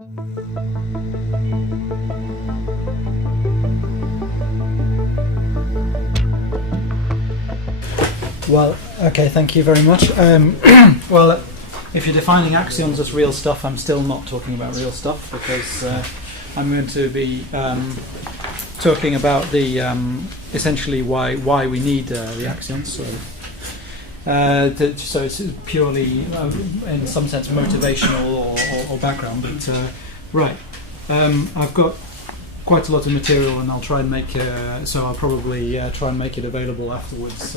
Well, okay, thank you very much. Well, if you're defining axions as real stuff, I'm still not talking about real stuff, because I'm going to be talking about the essentially why we need the axions. So it's purely, in some sense, motivational or background. But right, I've got quite a lot of material, and I'll try and make so I'll probably try and make it available afterwards,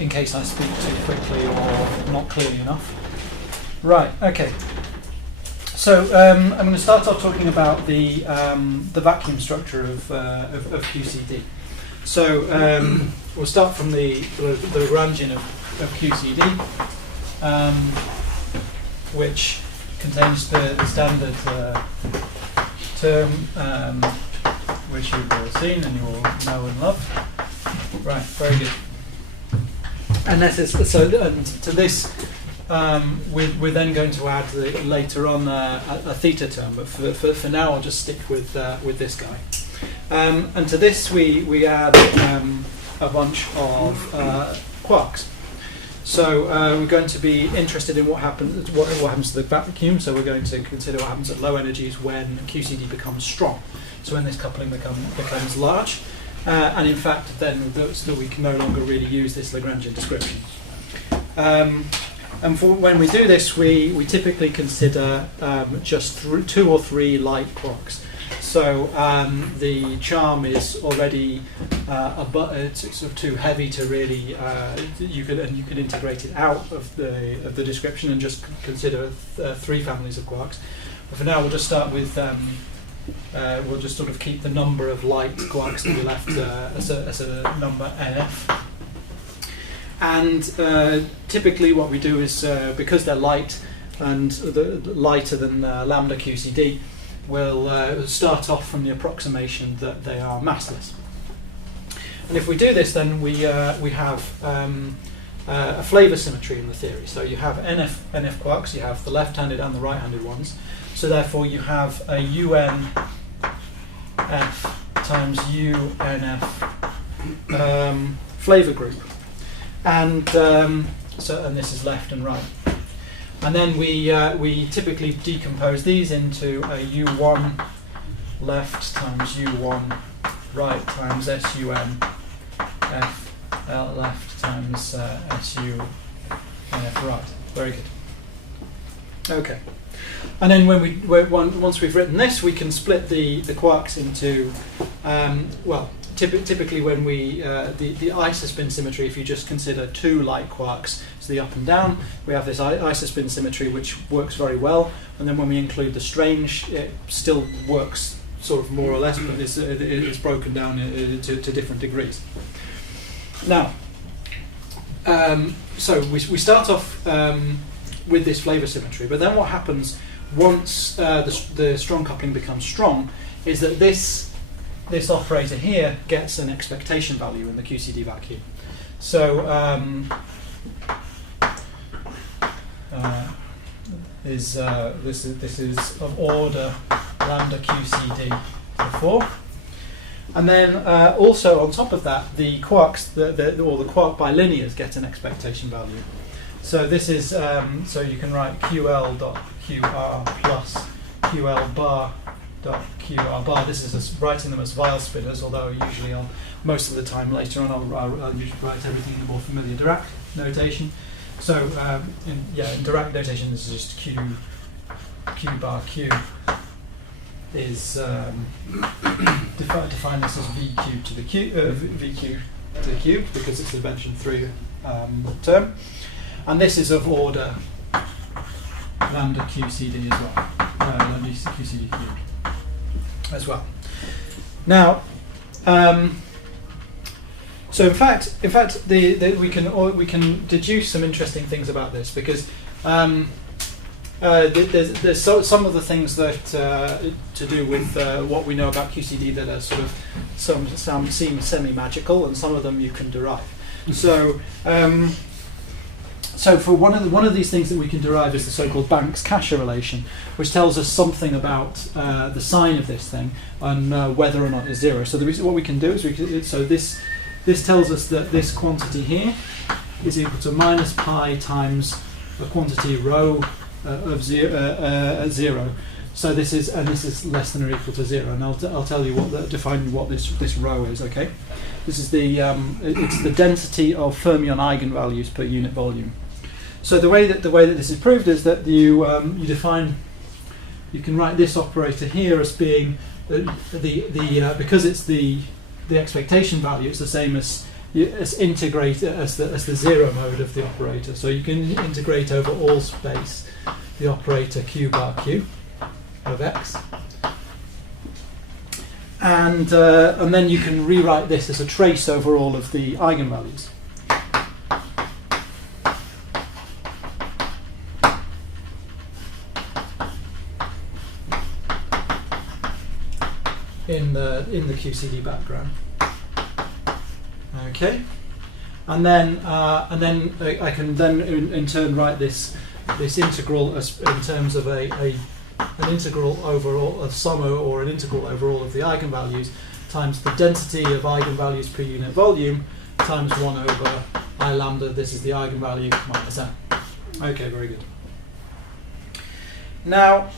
in case I speak too quickly or not clearly enough. Right. Okay. So I'm going to start off talking about the vacuum structure of QCD. So we'll start from the Lagrangian of QCD, which contains the standard term, which you've all seen and you all know and love. Right, very good. And this is so. And to this, we're then going to add later on a theta term. But for now, I'll just stick with this guy. And to this, we add a bunch of quarks. So we're going to be interested in what happens to the vacuum. So we're going to consider what happens at low energies when QCD becomes strong. So when this coupling becomes large, and in fact then we can no longer really use this Lagrangian description. And when we do this, we typically consider just 2 or 3 light quarks. So the charm is already it's sort of too heavy to really you could integrate it out of the description and just consider 3 families of quarks. But for now, we'll just start with we'll just sort of keep the number of light quarks to be left as a number NF. And typically, what we do is because they're light and lighter than lambda QCD, we'll start off from the approximation that they are massless. And if we do this, then we have a flavor symmetry in the theory. So you have NF quarks, you have the left-handed and the right-handed ones. So therefore you have a UNF times UNF flavor group. And and this is left and right. And then we typically decompose these into a U1 left times U1 right times SUN F left times SU F right. Very good. Okay. And then once we've written this, we can split the quarks into typically when we the isospin symmetry, if you just consider 2 light quarks, so the up and down, we have this isospin symmetry which works very well. And then when we include the strange, it still works sort of more or less, but it's broken down to different degrees. Now, so we start off with this flavor symmetry, but then what happens once the strong coupling becomes strong is that this operator here gets an expectation value in the QCD vacuum. So this is of order lambda QCD to 4. And then also on top of that, the quarks, or the quark bilinears get an expectation value. So this is so you can write QL dot QR plus QL bar dot QR bar. This is writing them as Weil spinners, although usually most of the time later on I'll usually write everything in the more familiar Dirac notation. So in Dirac notation, this is just Q bar Q is define this as V cubed to the V cubed to the cube, because it's a dimension 3 term, and this is of order lambda QCD as well, lambda QCD cubed as well. Now, so in fact, we can deduce some interesting things about this, because there's some of the things that to do with what we know about QCD that are sort of some seem semi-magical, and some of them you can derive. So So for one of these things that we can derive is the so-called Banks-Kasher relation, which tells us something about the sign of this thing and whether or not it's zero. So what we can do is this tells us that this quantity here is equal to minus pi times a quantity rho of zero. So this is less than or equal to zero, and I'll tell you define what this rho is. Okay, this is it's the density of fermion eigenvalues per unit volume. So the way that this is proved is that you can write this operator here as being because it's the expectation value, it's the same as integrate as the zero mode of the operator. So you can integrate over all space the operator q bar q of x, and then you can rewrite this as a trace over all of the eigenvalues. In the QCD background. Okay, and then I can then in turn write this integral as in terms of an integral over all of sum or an integral over all of the eigenvalues times the density of eigenvalues per unit volume times 1 over I lambda. This is the eigenvalue minus m. Okay, very good. Now,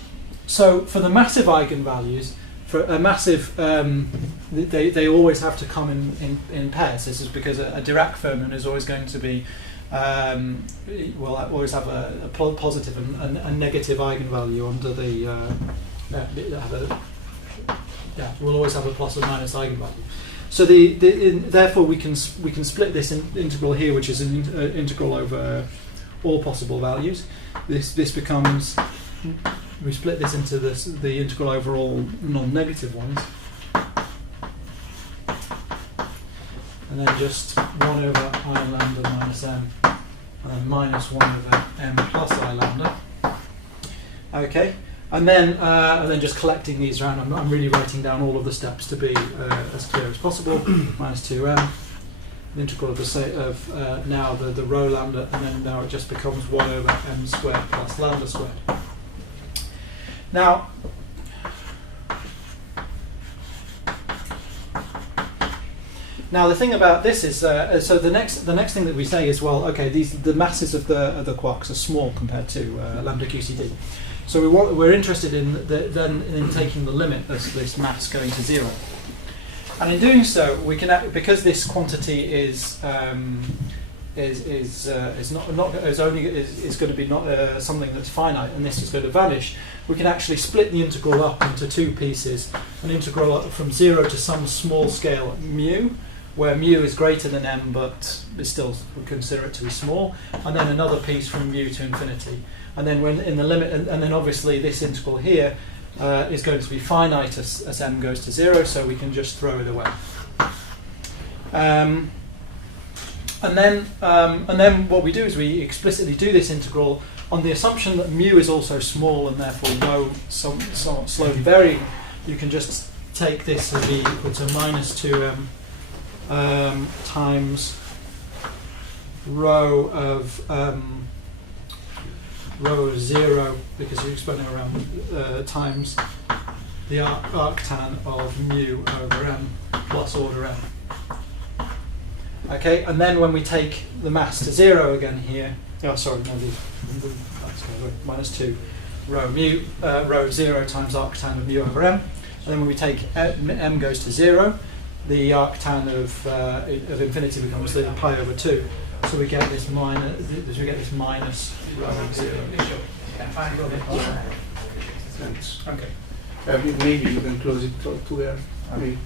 so for the massive eigenvalues, for a massive, they always have to come in pairs. This is because a Dirac fermion is always going to be, will always have a positive and a negative eigenvalue under we'll always have a plus or minus eigenvalue. So therefore we can split this integral here, which is an integral over all possible values. This becomes. We split this into the integral over all non-negative ones, and then just 1 over I lambda minus m, and then minus 1 over m plus I lambda. Okay, and then just collecting these around. I'm really writing down all of the steps to be as clear as possible. Minus 2m, the integral of now the rho lambda, and then now it just becomes 1 over m squared plus lambda squared. Now, the thing about this is, so the next thing that we say is, well, okay, the masses of the quarks are small compared to lambda QCD. So we're interested in in taking the limit of this mass going to zero, and in doing so, we can because this quantity is going to be not something that's finite, and this is going to vanish. We can actually split the integral up into two pieces: an integral up from 0 to some small scale mu, where mu is greater than m, but we still consider it to be small, and then another piece from mu to infinity. And then when in the limit, and then obviously this integral here is going to be finite as m goes to 0, so we can just throw it away. And then what we do is we explicitly do this integral on the assumption that mu is also small and therefore rho somewhat slowly varying. You can just take this and be equal to minus 2m times rho of 0, because you're expanding around, times the arctan of mu over m plus order m. Okay, and then when we take the mass to 0 again here, minus 2 rho 0 times arctan of mu over m, and then when we take m goes to 0, the arctan of infinity becomes the pi over 2, so we get this minus rho of 0. Okay. Maybe you can close it to there. I mean,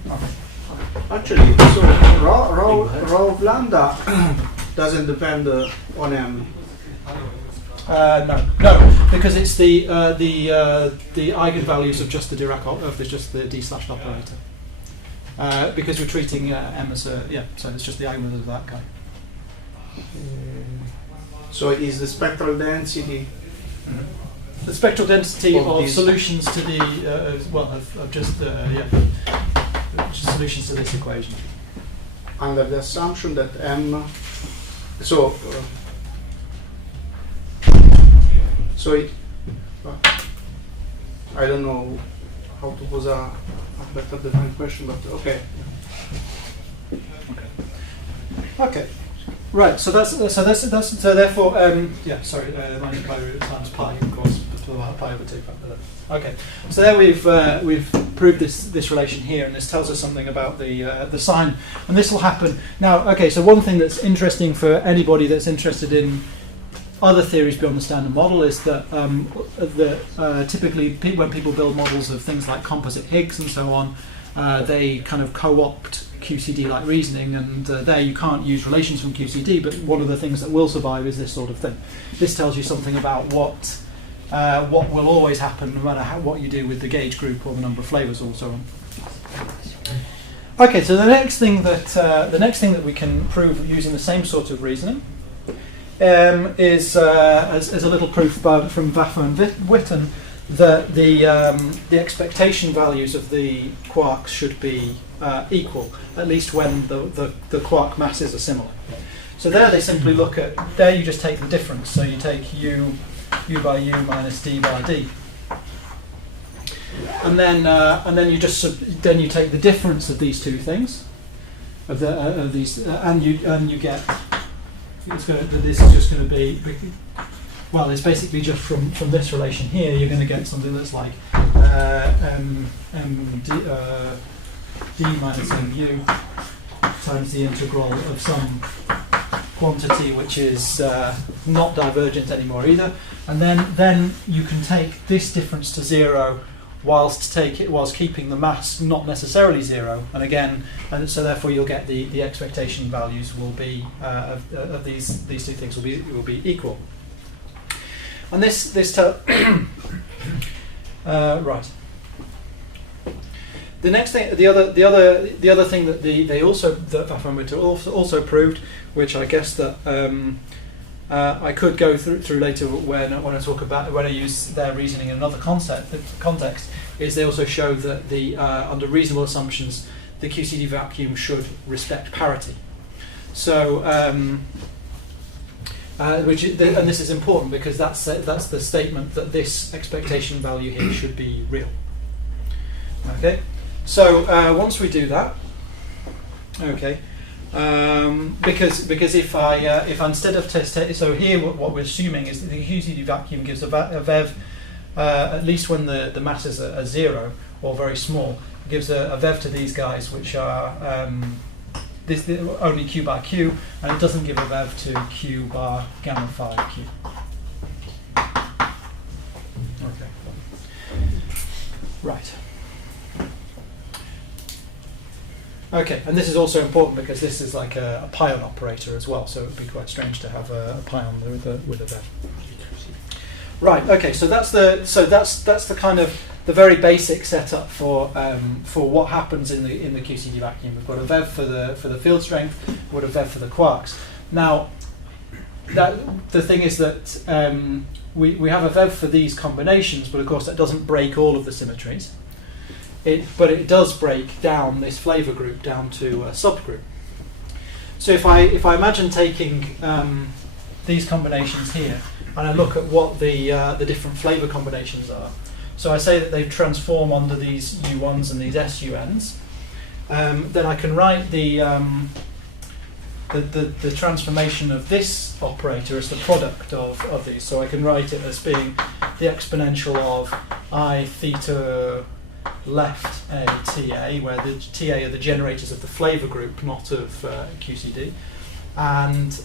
actually, so rho of lambda doesn't depend on m. No, because it's the eigenvalues of just the Dirac just the d/' operator. Because we're treating m as so it's just the eigenvalue of that guy. So is the spectral density? The spectral density of solutions to the solutions to this equation. Under the assumption that m, so So I don't know how to pose a better defined question, but okay. Okay. Right. So so therefore yeah. Sorry. Minus pi times pi, of course, pi over 2. Okay. So there we've proved this relation here, and this tells us something about the sign, and this will happen now. Okay. So one thing that's interesting for anybody that's interested in other theories beyond the standard model is that typically when people build models of things like composite Higgs and so on, they kind of co-opt QCD-like reasoning, and there you can't use relations from QCD, but one of the things that will survive is this sort of thing. This tells you something about what will always happen no matter what you do with the gauge group or the number of flavors or so on. Okay, so the next thing that we can prove using the same sort of reasoning is as a little proof from Vafa and Witten that the expectation values of the quarks should be equal, at least when the quark masses are similar. So there they simply look at, there you just take the difference, so you take u by u minus d by d. And then you just then you take the difference of these two things, of these, and you get this is just going to be, well, it's basically just from this relation here, you're going to get something that's like d minus mu times the integral of some quantity which is not divergent anymore either, and then you can take this difference to 0 whilst keeping the mass not necessarily 0, and so therefore you'll get the expectation values will be of these two things will be equal. And right. The next thing, the other thing that they also proved, which I guess that I could go through later when I use their reasoning in another context, is they also show that under reasonable assumptions the QCD vacuum should respect parity. So and this is important because that's the statement that this expectation value here should be real. Okay. So once we do that, okay, because if instead of so here what we're assuming is that the QCD vacuum gives a VEV at least when the masses are 0 or very small, it gives a VEV to these guys which are only Q bar Q, and it doesn't give a VEV to Q bar gamma phi Q. Okay. Right. Okay, and this is also important because this is like a pion operator as well, so it would be quite strange to have a pion with a VEV. Right. Okay. So that's the kind of the very basic setup for what happens in the QCD vacuum. We've got a VEV for the field strength, we've got a VEV for the quarks. Now, the thing is that we have a VEV for these combinations, but of course that doesn't break all of the symmetries. But it does break down this flavor group down to a subgroup. So if I imagine taking these combinations here, and I look at what the different flavor combinations are, so I say that they transform under these U1s and these SUNs, then I can write the transformation of this operator as the product of these. So I can write it as being the exponential of I theta left A TA, where the TA are the generators of the flavor group, not of QCD, and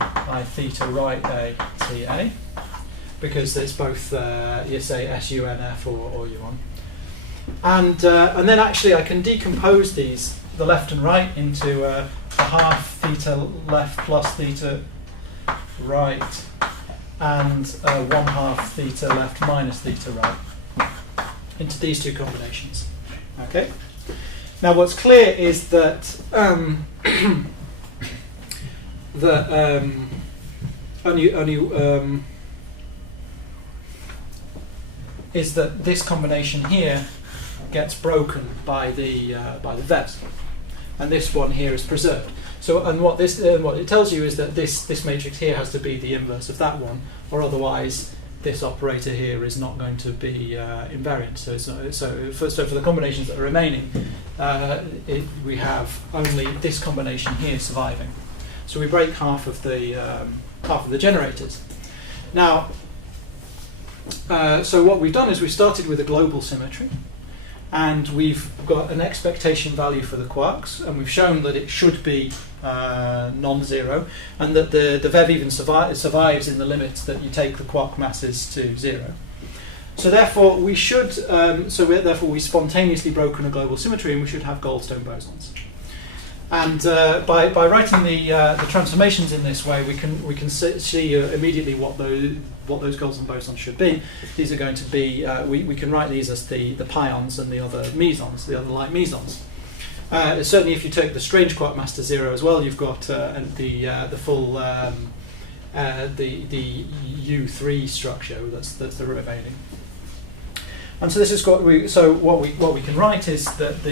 I theta right A TA, because it's both you say SUNF or U1, and then actually I can decompose these, the left and right, into a half theta left plus theta right, and 1/2 theta left minus theta right, into these two combinations. Okay. Now, what's clear is that is that this combination here gets broken by the VEVs, and this one here is preserved. So, and what it tells you is that this matrix here has to be the inverse of that one, or otherwise this operator here is not going to be invariant. So for the combinations that are remaining, we have only this combination here surviving. So we break half of the generators. Now, so what we've done is we started with a global symmetry, and we've got an expectation value for the quarks, and we've shown that it should be non-zero, and that the VEV even survives in the limit that you take the quark masses to 0. So therefore we should, therefore we spontaneously broken a global symmetry, and we should have Goldstone bosons. And by writing the transformations in this way, we can see immediately what those Goldstone bosons should be. These are going to be we can write these as the pions and the other mesons, the other light mesons. Certainly, if you take the strange quark mass to 0 as well, you've got the full the U3 structure that's the remaining. And so this is what we can write is that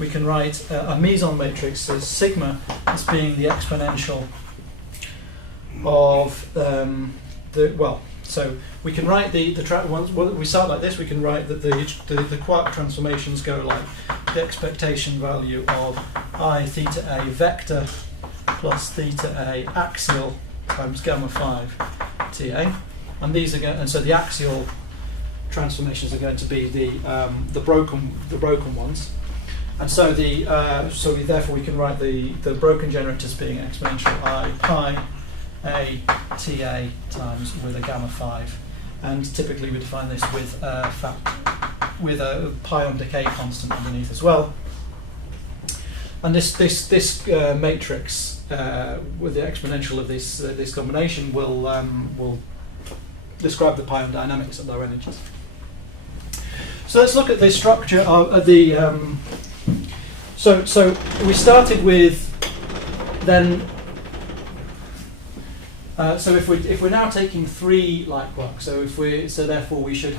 we can write a meson matrix as sigma as being the exponential of so we can write once we start like this, we can write that the quark transformations go like the expectation value of I theta a vector plus theta a axial times gamma 5 Ta, and these are and so the axial transformations are going to be the broken ones, and so therefore we can write the broken generators being exponential I pi a Ta times with a gamma 5, and typically we define this with a pion decay constant underneath as well. And this matrix with the exponential of this combination will describe the pion dynamics at low energies. So let's look at the structure of the. So we started with then. So if we're now taking 3 light quarks, therefore we should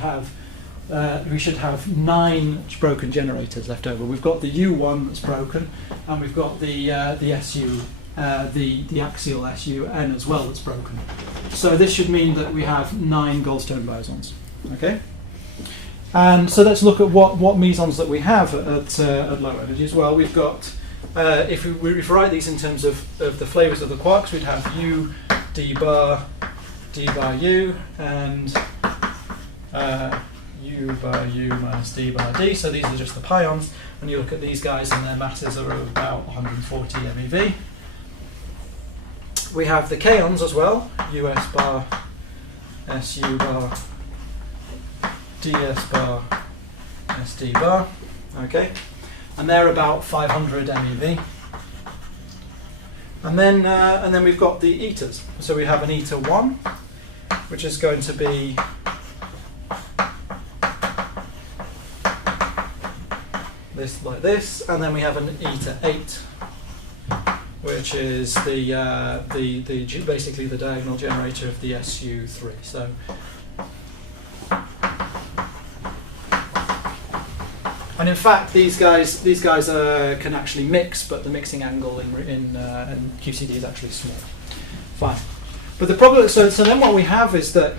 have 9 broken generators left over. We've got the U1 that's broken, and we've got the SU, the axial SUN as well that's broken. So this should mean that we have 9 Goldstone bosons. Okay. And so let's look at what mesons that we have at low energies. Well, we've got if we write these in terms of the flavors of the quarks, we'd have U d bar U, and U bar U minus d bar D. So these are just the pions, and you look at these guys and their masses are about 140 MeV. We have the kaons as well, US bar, SU bar, DS bar, SD bar, okay, and they're about 500 MeV. And then we've got the ethers. So we have an eta 1, which is going to be this like this, and then we have an eta 8, which is basically the diagonal generator of the SU3. So and in fact, these guys can actually mix, but the mixing angle in QCD is actually small. Fine. But the problem, so then what we have is that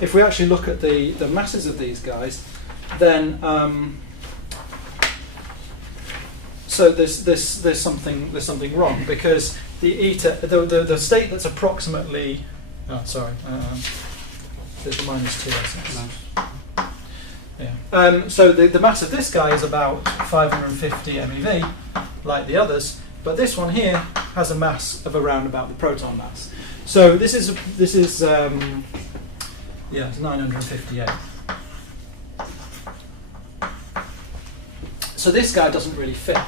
if we actually look at the masses of these guys, then so there's something wrong, because the eta the state that's approximately there's a minus 2 essence. Yeah. So the mass of this guy is about 550 MeV, like the others, but this one here has a mass of around about the proton mass. So this is it's 958. So this guy doesn't really fit.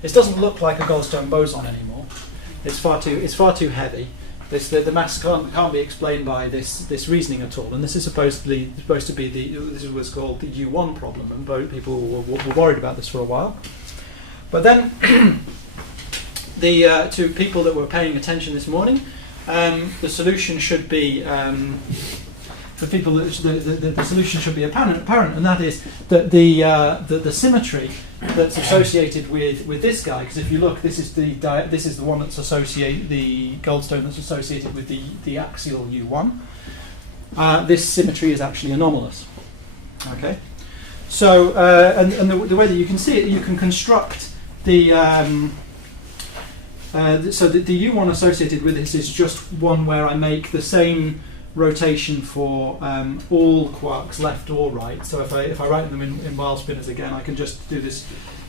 This doesn't look like a Goldstone boson anymore. It's far too heavy. The mass can't be explained by this reasoning at all, and this is supposed to be this is what's called the U1 problem, and people were worried about this for a while. But then, to people that were paying attention this morning, the solution should be for people, the solution should be apparent, and that is that the symmetry that's associated with this guy. Because if you look, this is the one that's the Goldstone that's associated with the axial U1. This symmetry is actually anomalous. Okay, so and the way that you can see it, you can construct the so the U1 associated with this is just one where I make the same rotation for all quarks, left or right. So if I write them in Weil spinners again, I can just do this.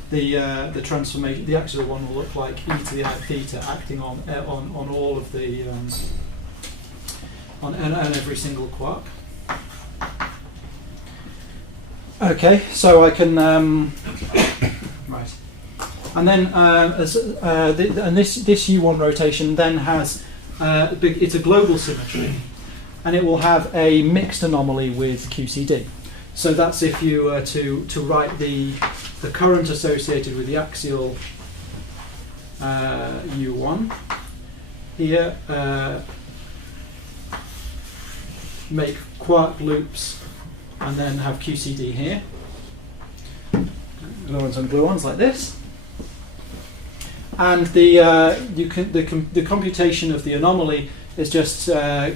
The transformation, the axial one will look like e to the I theta acting on all of the on every single quark. Okay, so I can right, and then and this U1 rotation then has it's a global symmetry, and it will have a mixed anomaly with QCD. So that's if you were to write the current associated with the axial U1 here, make quark loops, and then have QCD here. Gluons and gluons like this. And the computation of the anomaly is just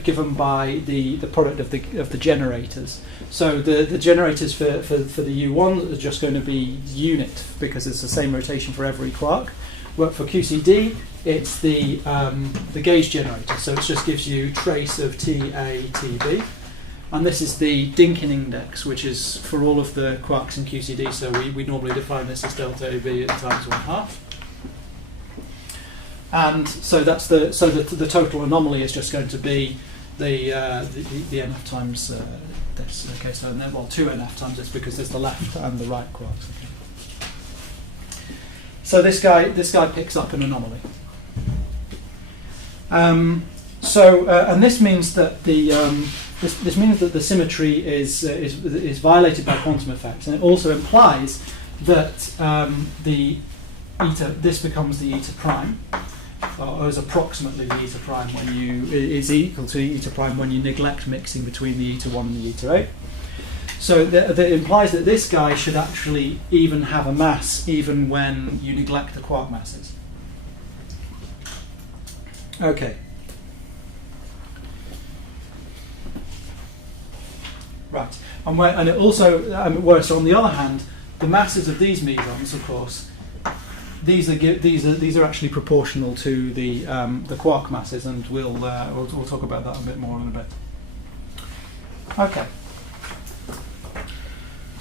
given by the product of the generators. So the generators for the U1 are just going to be unit, because it's the same rotation for every quark. But for QCD, it's the gauge generator. So it just gives you trace of TA, TB. And this is the Dinkin index, which is for all of the quarks in QCD. So we normally define this as delta AB times 1/2. And so that's the total anomaly is just going to be the NF times this. Okay, so and then 2NF times this, because there's the left and the right quarks. Okay. So this guy picks up an anomaly. And this means that this means that the symmetry is violated by quantum effects, and it also implies that this becomes the eta prime, or is approximately the eta prime is equal to eta prime when you neglect mixing between the eta 1 and the eta 8. So that implies that this guy should actually even have a mass even when you neglect the quark masses. Okay. Right, and it also, so on the other hand, the masses of these mesons, of course, these are actually proportional to the quark masses, and we'll talk about that a bit more in a bit. Okay.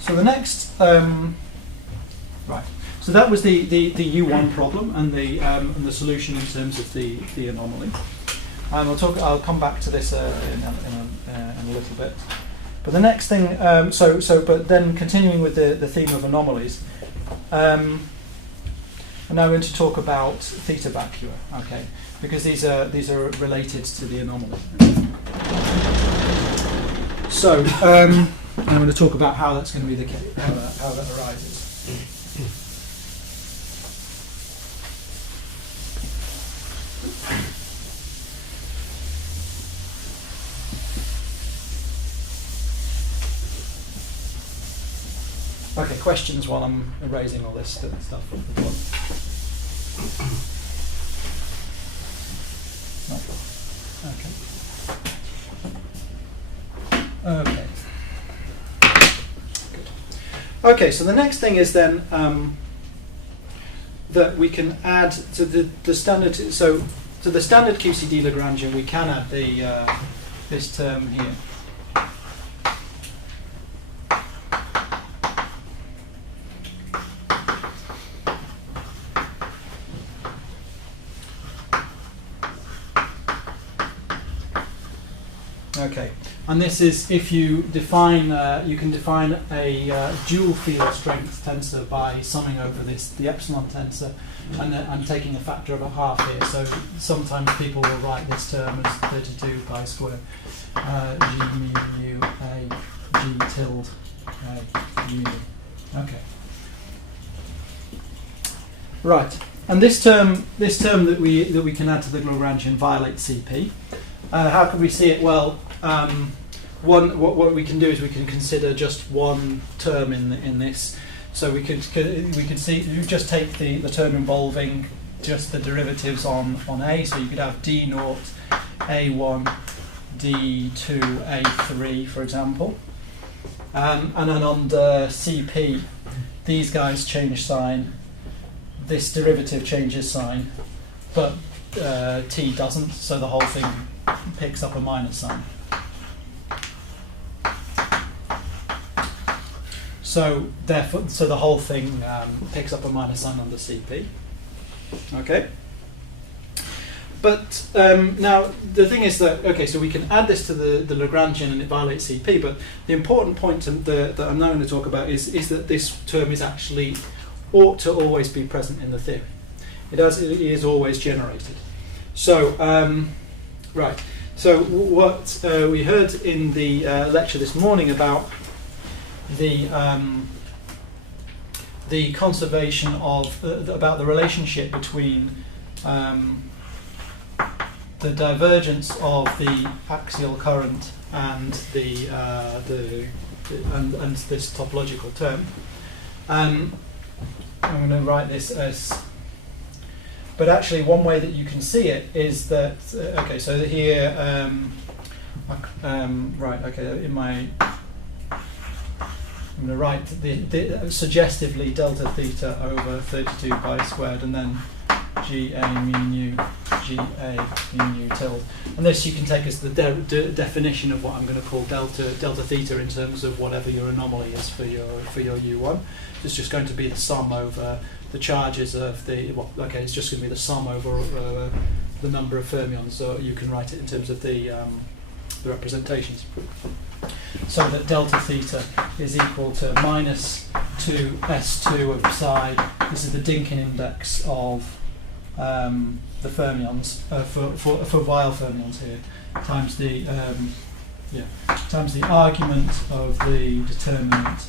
So the next, right. So that was the U1 problem and the solution in terms of the anomaly. And I'll come back to this in a little bit. But the next thing, but then continuing with the theme of anomalies, I'm now going to talk about theta vacua, okay, because these are related to the anomaly. So I'm going to talk about how that's going to be the case, how that arises. Okay, questions while I'm erasing all this stuff from the board? No? Okay. Good. Okay, so the next thing is then that we can add to the standard. So to the standard QCD Lagrangian, we can add this term here. Okay, and this is if you define, you can define a dual field strength tensor by summing over the epsilon tensor, and I'm taking a factor of 1/2 here. So sometimes people will write this term as 32 pi square g mu u a g tilde a mu. Okay. Right, and this term that we can add to the Lagrangian violates CP. How can we see it? Well, what we can do is we can consider just one term in this. So we could see, you just take the term involving just the derivatives on A. So you could have D0, A1, D2, A3, for example. And then on the CP, these guys change sign. This derivative changes sign, but T doesn't. So the whole thing picks up a minus sign. So therefore, the whole thing picks up a minus sign on the CP. Okay. But now the thing is that, okay, so we can add this to the Lagrangian and it violates CP. But the important point that I'm now going to talk about is that this term is actually ought to always be present in the theory. It is always generated. So right. So what we heard in the lecture this morning about the conservation of about the relationship between the divergence of the axial current and and this topological term. I'm going to write this as. But actually, one way that you can see it is that okay. So here, right. Okay. In my I'm going to write the suggestively delta theta over 32 pi squared, and then GA mu nu, GA mu nu tilde. And this you can take as the definition of what I'm going to call delta theta in terms of whatever your anomaly is for your U1. It's just going to be the sum over the charges of the, well, okay, it's just going to be the sum over the number of fermions, so you can write it in terms of the representations. So that delta theta is equal to minus 2s2 of psi. This is the Dynkin index of the fermions for Weil fermions here, times the times the argument of the determinant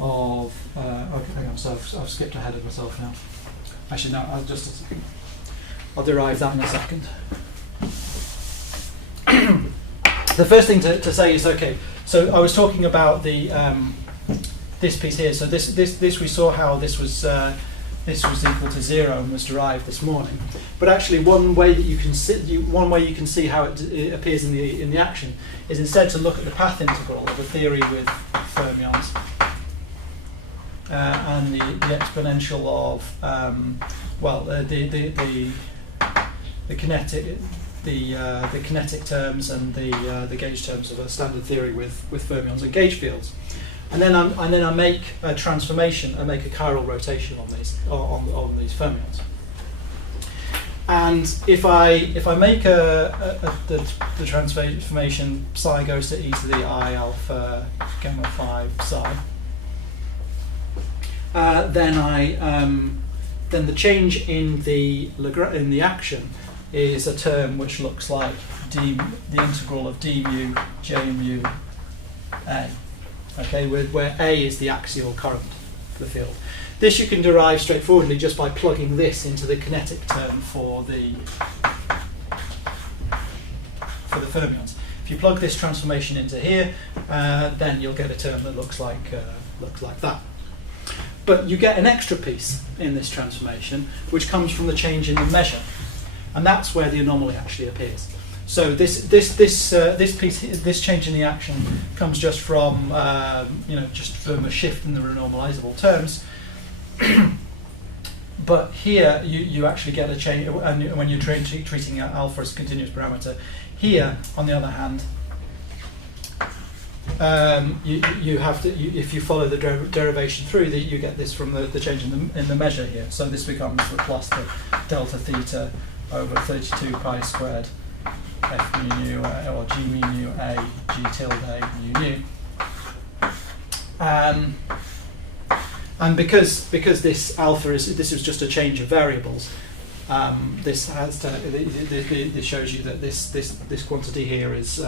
of okay, hang on. So I've skipped ahead of myself now. Actually, no. I'll derive that in a second. The first thing to say is, okay, so I was talking about the this piece here. So this we saw how this was equal to 0 and was derived this morning. But actually, one way that you can see how it appears in the action is instead to look at the path integral of a theory with fermions and the exponential of the kinetic terms and the gauge terms of a standard theory with fermions and gauge fields, and then I make a transformation. I make a chiral rotation on these on these fermions. And if I make the transformation psi goes to e to the I alpha gamma 5 psi, then the change in the action is a term which looks like the integral of d mu j mu a, okay, where a is the axial current for the field. This you can derive straightforwardly just by plugging this into the kinetic term for the fermions. If you plug this transformation into here, then you'll get a term that looks like that. But you get an extra piece in this transformation, which comes from the change in the measure. And that's where the anomaly actually appears. So this piece, this change in the action, comes just from just from a shift in the renormalizable terms. But here you actually get a change, and when you're treating alpha as a continuous parameter. Here, on the other hand, you have to, if you follow the derivation through, you get this from the change in the measure here. So this becomes the plus the delta theta over 32 pi squared f mu nu or g mu nu a g tilde mu nu. And because this alpha is just a change of variables, this shows you that this quantity here is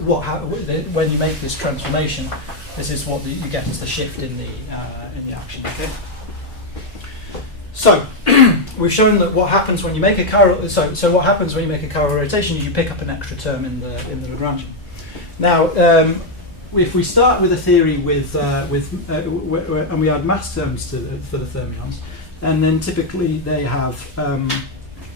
when you make this transformation, this is what you get as the shift in the action. Okay. So we've shown that what happens when you make a chiral. So what happens when you make a chiral rotation? You pick up an extra term in the Lagrangian. Now, if we start with a theory and we add mass terms for the fermions, and then typically they have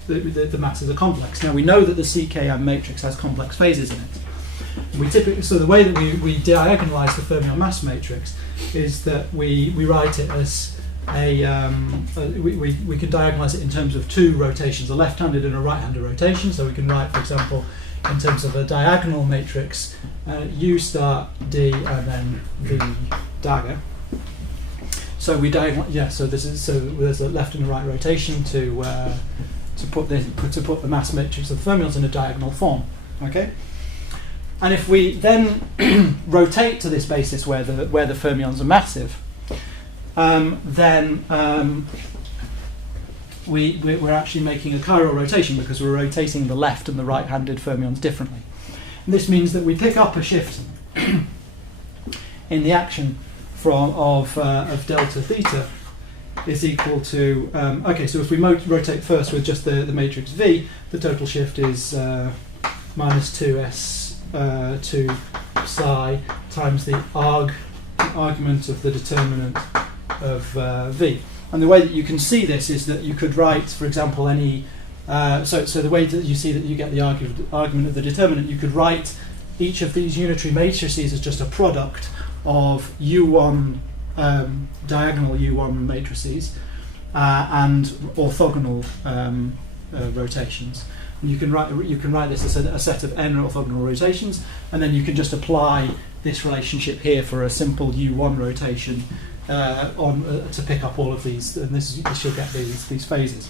the masses are complex. Now we know that the CKM matrix has complex phases in it. So the way that we diagonalize the fermion mass matrix is that we write it as we can diagonalize it in terms of two rotations, a left-handed and a right-handed rotation. So we can write, for example, in terms of a diagonal matrix, U star D and then V dagger. So we diagonal, so there's a left and a right rotation to put the mass matrix of the fermions in a diagonal form. Okay. And if we then rotate to this basis where the fermions are massive, then we're actually making a chiral rotation because we're rotating the left and the right-handed fermions differently. And this means that we pick up a shift in the action of delta theta is equal to so if we rotate first with just the matrix V, the total shift is minus 2s 2 psi times the argument of the determinant of V. And the way that you can see this is that you could write, for example, any so the way that you see that you get the argument of the determinant, you could write each of these unitary matrices as just a product of U1 diagonal U1 matrices and orthogonal rotations. And you can write this as a set of n orthogonal rotations, and then you can just apply this relationship here for a simple U1 rotation to pick up all of these, and this you'll get these phases.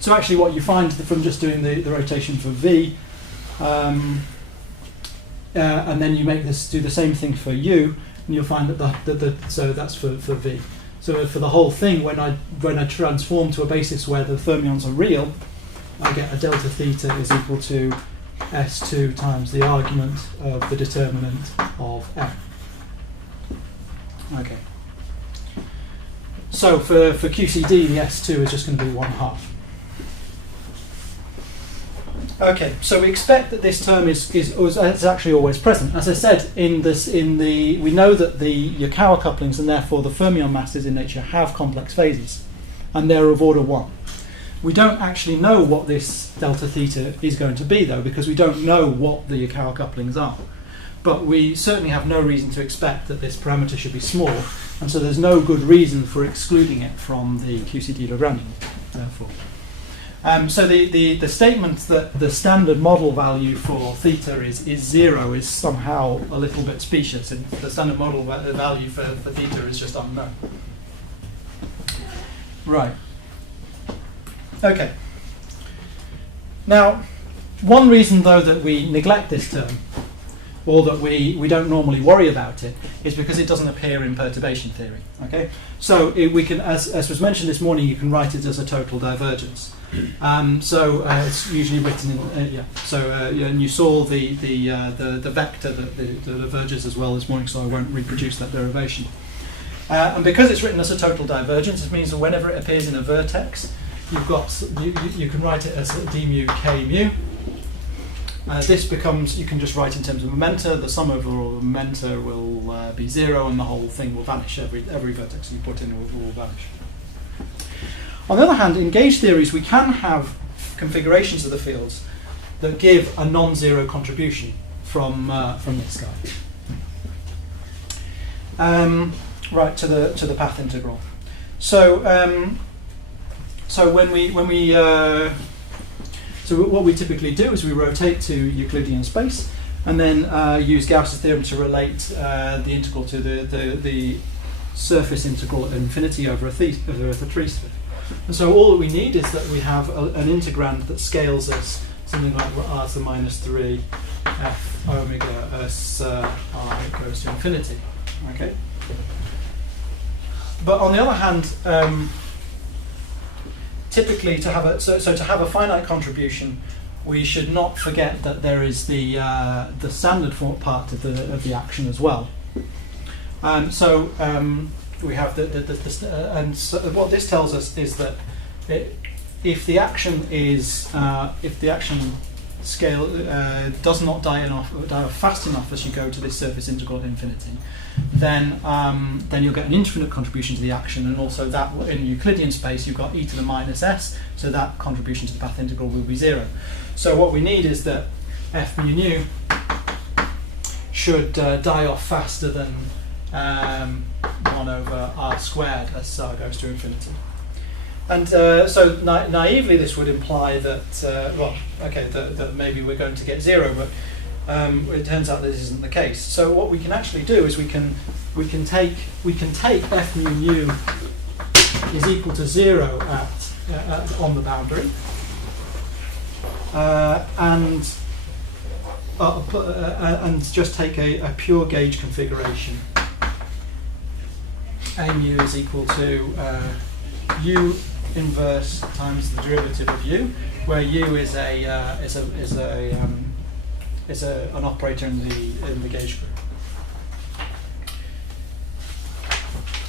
So actually, what you find from just doing the rotation for V, and then you do the same thing for U, and you'll find that so that's for V. So for the whole thing, when I transform to a basis where the fermions are real, I get a delta theta is equal to S2 times the argument of the determinant of M. Okay. So for QCD, the S2 is just going to be 1/2. Okay, so we expect that this term is actually always present. As I said, we know that the Yukawa couplings and therefore the fermion masses in nature have complex phases, and they're of order 1. We don't actually know what this delta theta is going to be, though, because we don't know what the Yukawa couplings are. But we certainly have no reason to expect that this parameter should be small, and so there's no good reason for excluding it from the QCD Lagrangian, therefore. So the statement that the standard model value for theta is 0 is somehow a little bit specious, and the standard model value for theta is just unknown. Right. Okay. Now, one reason, though, that we neglect this term, or that we don't normally worry about it, is because it doesn't appear in perturbation theory. Okay, so we can, as was mentioned this morning, you can write it as a total divergence. It's usually written in and you saw the vector that diverges as well this morning, so I won't reproduce that derivation. And because it's written as a total divergence, it means that whenever it appears in a vertex, you can write it as d mu k mu. This becomes, you can just write in terms of momenta. The sum over all the momenta will be 0, and the whole thing will vanish. Every vertex you put in will vanish. On the other hand, in gauge theories, we can have configurations of the fields that give a non-zero contribution from this guy. Right to the path integral. So what we typically do is we rotate to Euclidean space, and then use Gauss's theorem to relate the integral to the surface integral at infinity over a tree sphere. And so all that we need is that we have an integrand that scales as something like r to the minus 3 f omega as I goes to infinity. Okay. But on the other hand, typically to have a finite contribution, we should not forget that there is the standard part of the action as well. We have and so what this tells us is that if the action scale does not die off fast enough as you go to this surface integral at infinity, then you'll get an infinite contribution to the action, and also that in Euclidean space you've got e to the minus s, so that contribution to the path integral will be 0. So what we need is that f mu nu should die off faster than 1 over r squared as r goes to infinity. And so naively this would imply that, that maybe we're going to get 0, but it turns out this isn't the case. So what we can actually do is we can take f mu nu is equal to 0 on the boundary, and just take a pure gauge configuration. A mu is equal to u inverse times the derivative of u, where u is an operator in the gauge group.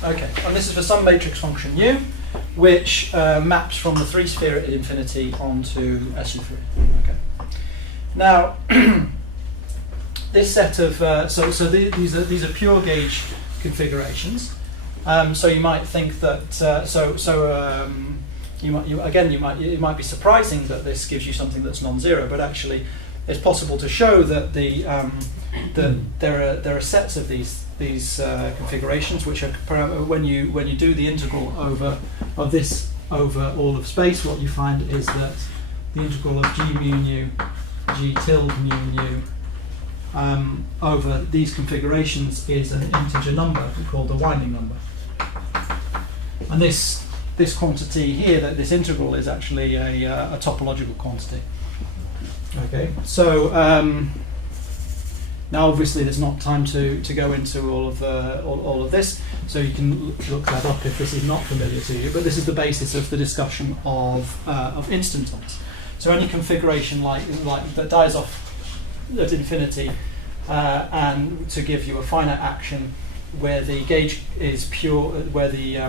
Okay, and this is for some matrix function u, which maps from the 3-sphere at infinity onto SU3. Okay. Now, this set of these are pure gauge configurations. So you might think that it might be surprising that this gives you something that's non-zero, but actually it's possible to show that there are sets of these configurations which are when you do the integral over all of space, what you find is that the integral of g mu nu g tilde mu nu over these configurations is an integer number called the winding number. And this quantity here, that this integral, is actually a topological quantity. Okay, so now obviously there's not time to go into all of this, so you can look that up if this is not familiar to you. But this is the basis of the discussion of instantons. So any configuration like that dies off at infinity, and to give you a finite action where the gauge is pure, where the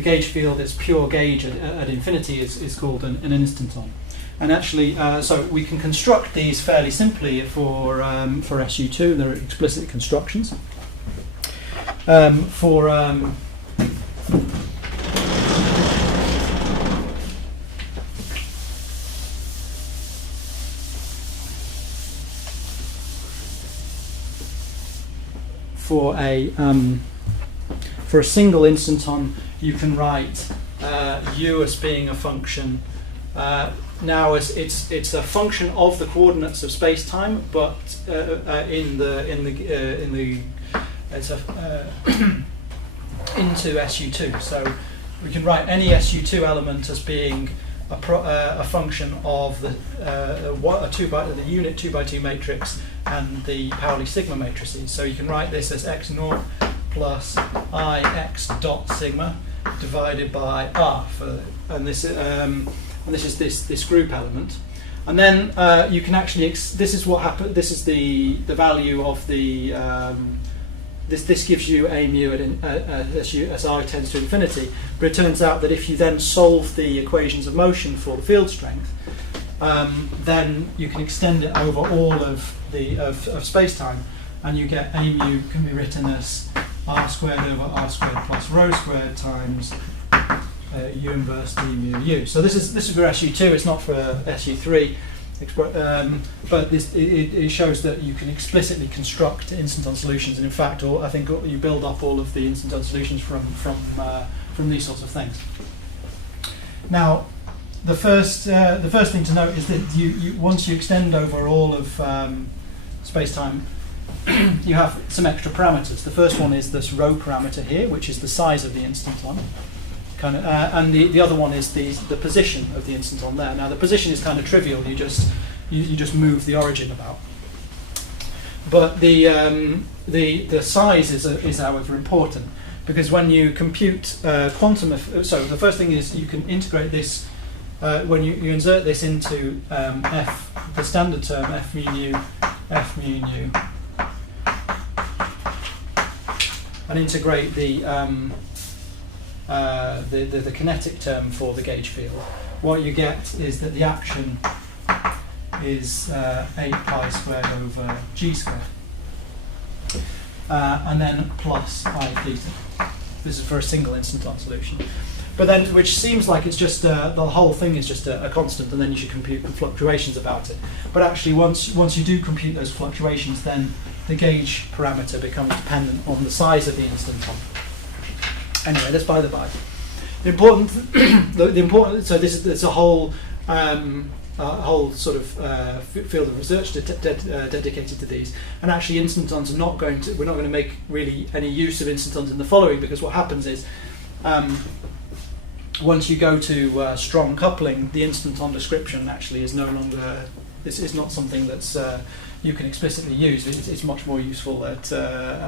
gauge field is pure gauge at infinity is called an instanton. And actually, so we can construct these fairly simply for SU2. There are explicit constructions. For a single instanton, you can write u as being a function. Now, as it's a function of the coordinates of space-time, but into SU2. So we can write any SU2 element as being a function of the unit 2x2 matrix and the Pauli sigma matrices. So you can write this as x naught plus I x dot sigma divided by r, and this is this group element. And then you can actually this is what happens. This is the value of the this gives you a mu as I tends to infinity. But it turns out that if you then solve the equations of motion for the field strength, then you can extend it over all of space-time, and you get a mu can be written as r squared over r squared plus rho squared times u inverse d mu u. So this is for SU2. It's not for SU3. But it shows that you can explicitly construct instanton solutions, and in fact, I think you build up all of the instanton solutions from these sorts of things. Now, the first thing to note is that you once you extend over all of space-time, you have some extra parameters. The first one is this rho parameter here, which is the size of the instanton. And the other one is the position of the instanton there. Now the position is kind of trivial. You just move the origin about. But the size is however important, because when you compute quantum. So the first thing is you can integrate this when you insert this into the standard term f mu nu, and integrate the the kinetic term for the gauge field, what you get is that the action is 8 pi squared over g squared, and then plus I theta. This is for a single instanton solution. But then, which seems like it's just the whole thing is just a constant, and then you should compute the fluctuations about it. But actually, once you do compute those fluctuations, then the gauge parameter becomes dependent on the size of the instanton. Anyway, that's by the by. The important, so there's a whole sort of field of research dedicated to these. And actually, instantons are not going to. We're not going to make really any use of instantons in the following, because what happens is, once you go to strong coupling, the instanton description actually is no longer. This is not something that's you can explicitly use. It's much more useful at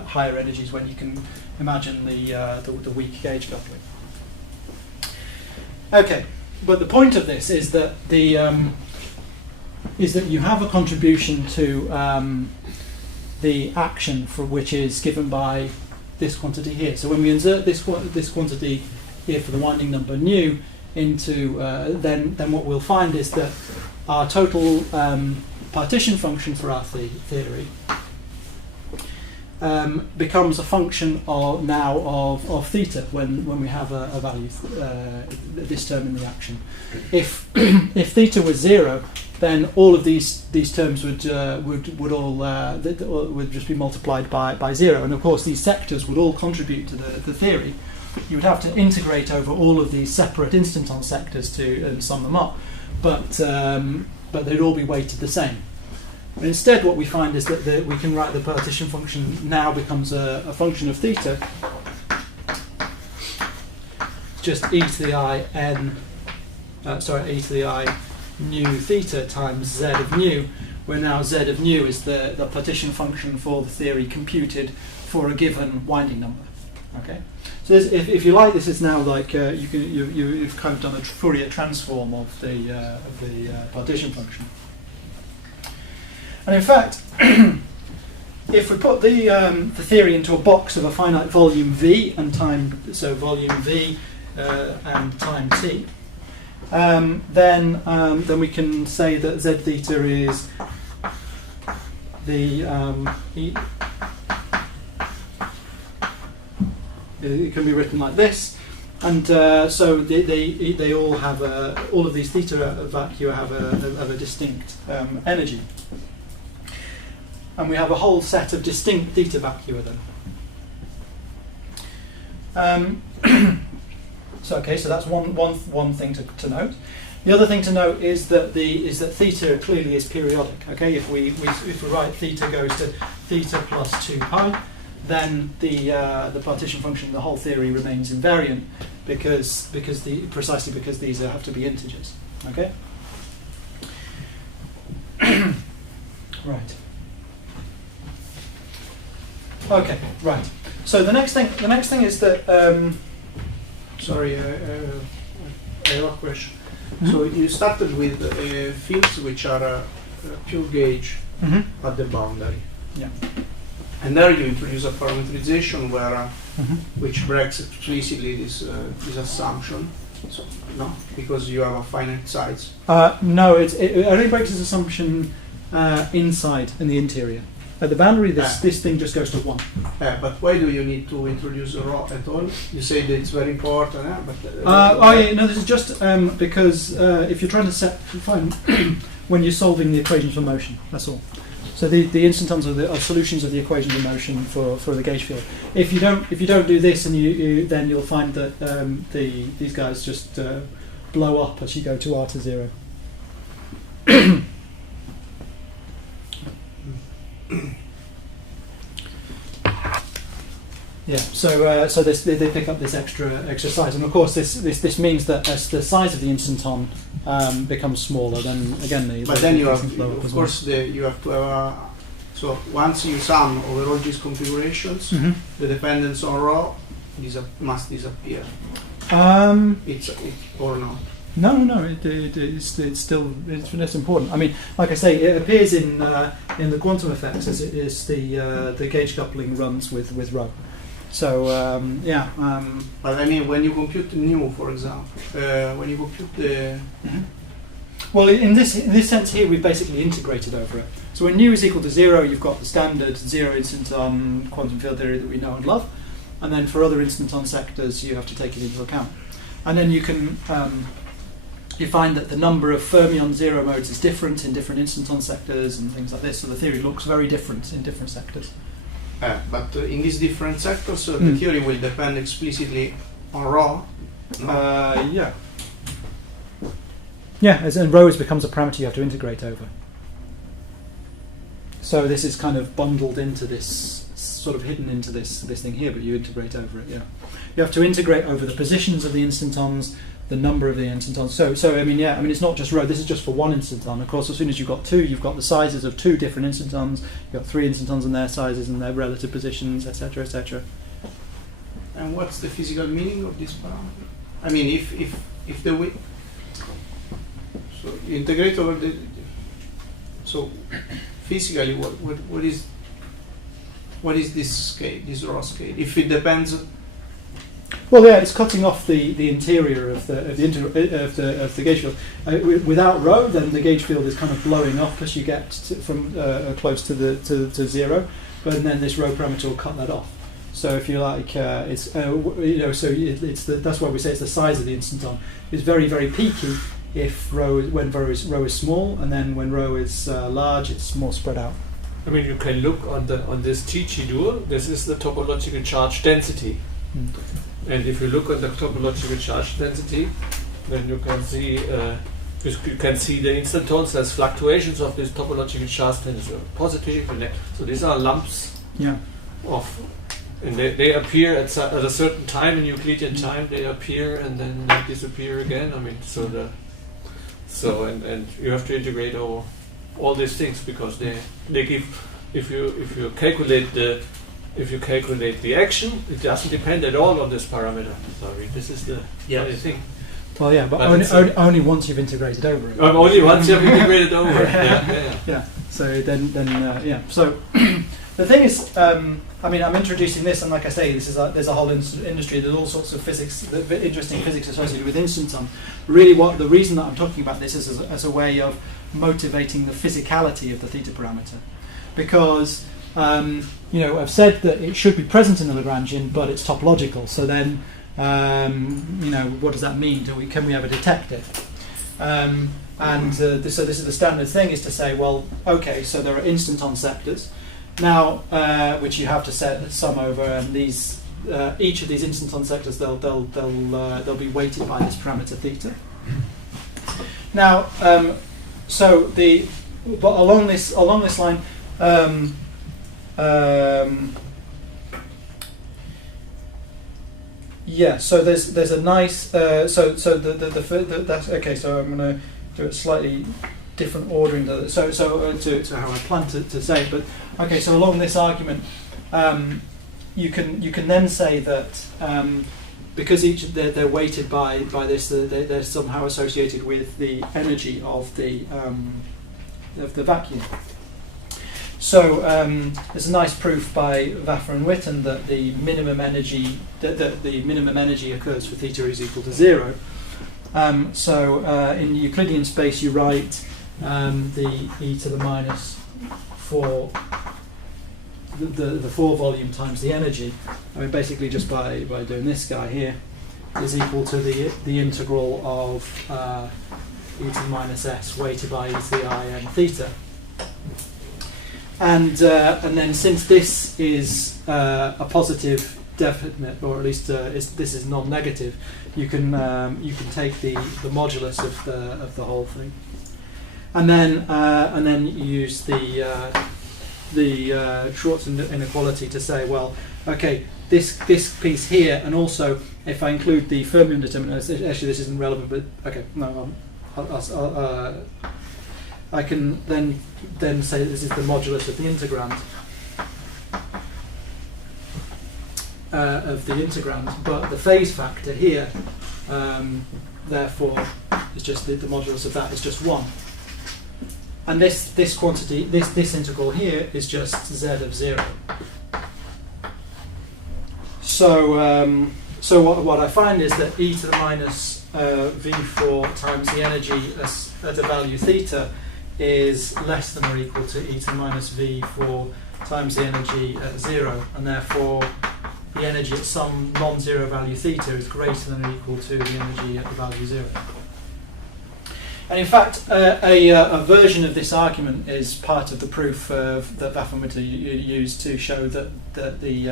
higher energies when you can imagine the weak gauge coupling. Okay, but the point of this is that you have a contribution to the action for which is given by this quantity here. So when we insert this quantity here for the winding number nu into then what we'll find is that our total partition function for our theory becomes a function of theta when we have a value this term in the action. If theta was 0, then all of these terms would just be multiplied by 0, and of course these sectors would all contribute to the theory. You would have to integrate over all of these separate instanton sectors and sum them up, but they'd all be weighted the same. But instead, what we find is that we can write the partition function now becomes a function of theta, just e to the I nu theta times z of nu, where now z of nu is the partition function for the theory computed for a given winding number. Okay, so if you like, this is now like you've kind of done a Fourier transform of the partition function. And in fact, if we put the theory into a box of a finite volume v and time, so volume v and time t, then we can say that z theta is the it can be written like this, and so they all have all of these theta vacua have a distinct energy. And we have a whole set of distinct theta vacua then. So that's one thing to note. The other thing to note is that theta clearly is periodic. Okay, if we write theta goes to theta plus 2 pi, then the partition function, the whole theory remains invariant precisely because these have to be integers. Okay. Right. Okay, right. So the next thing is that. Sorry, I have a question. Mm-hmm. So you started with fields which are pure gauge at the boundary. Yeah. And there you introduce a parameterization where which breaks explicitly this assumption. So, no, because you have a finite size. No, it only breaks this assumption inside in the interior. At the boundary, this thing just goes to 1. But why do you need to introduce a rho at all? You say that it's very important, but... this is just because if you're trying to find when you're solving the equations for motion, that's all. So the instantons are solutions of the equations of motion for the gauge field. If you don't do this, and then you'll find that these guys just blow up as you go to r to 0. Yeah, so they pick up this extra size, and of course this means that as the size of the instanton becomes smaller, then again you have to have so once you sum over all these configurations, the dependence on rho must disappear. It's or not. No, it's still it's important. I mean, like I say, it appears in the quantum effects as it is the gauge coupling runs with rho. So yeah. But I mean, when you compute nu, for example, when you compute the Well, in this sense here, we've basically integrated over it. So when nu is equal to 0, you've got the standard zero instanton quantum field theory that we know and love, and then for other instanton sectors, you have to take it into account. And then you can you find that the number of fermion zero modes is different in different instanton sectors and things like this. So the theory looks very different in different sectors. but in these different sectors, the theory will depend explicitly on rho. No? Yeah. Yeah, and rho becomes a parameter you have to integrate over. So this is kind of bundled into this, sort of hidden into this thing here, but you integrate over it, yeah. You have to integrate over the positions of the instantons, the number of the instantons. So I mean, yeah, I mean, it's not just rho, this is just for one instanton. Of course, as soon as you've got two, you've got the sizes of two different instantons, you've got three instantons and their sizes and their relative positions, etc., etc. And what's the physical meaning of this parameter? I mean, if the way, so you integrate over the, so physically, what is this scale, this rho scale? If it depends. Well, yeah, it's cutting off the interior of the gauge field. Without rho, then the gauge field is kind of blowing off as you get from close to zero. But then this rho parameter will cut that off. So if you like, it's that's why we say it's the size of the instanton. It's very, very peaky when rho is small, and then when rho is large, it's more spread out. I mean, you can look on this TG dual. This is the topological charge density. And if you look at the topological charge density, then you can see the instantons as fluctuations of this topological charge density, positive and negative. So these are lumps of, and they appear at a certain time in Euclidean time. They appear and then they disappear again. I mean, and you have to integrate over all these things because they give. If you calculate the action, it doesn't depend at all on this parameter. So I mean, this is the funny thing. Well, yeah, but only once you've integrated over it. Only once you've integrated over it. Yeah. So then yeah. So the thing is, I mean, I'm introducing this, and like I say, there's a whole industry. There's all sorts of physics, interesting physics associated with instanton. Really, the reason that I'm talking about this is as a way of motivating the physicality of the theta parameter, because I've said that it should be present in the Lagrangian, but it's topological. So then, what does that mean? Can we ever detect it? So this is the standard thing, is to say, well, okay, so there are instanton sectors now, which you have to set sum over, and these each of these instanton sectors they'll be weighted by this parameter theta. Now, but along this line. So there's a nice that's okay. So I'm going to do it slightly different ordering to how I plan to say it. But okay, so along this argument, you can then say that because they're weighted by this, they're somehow associated with the energy of the vacuum. So there's a nice proof by Waffer and Witten that the minimum energy occurs for theta is equal to 0. In Euclidean space, you write the e to the minus 4, the 4 volume times the energy. I mean, basically just by doing this guy here is equal to the integral of e to the minus s weighted by e to the I n theta. And then since this is a positive definite, or at least this is non-negative, you can take the modulus of the whole thing, and then you use the Schwarz inequality to say, well, okay, this piece here, and also if I include the fermion determinant, actually this isn't relevant, but okay, no, I can then say that this is the modulus of the integrand but the phase factor here, therefore, is just the modulus of that is just 1, and this quantity, this integral here is just z of 0. So what I find is that e to the minus v4 times the energy at a value theta is less than or equal to e to the minus v4 times the energy at 0, and therefore the energy at some non-zero value theta is greater than or equal to the energy at the value 0. And in fact, a version of this argument is part of the proof that Waffen-Mittler used to show that the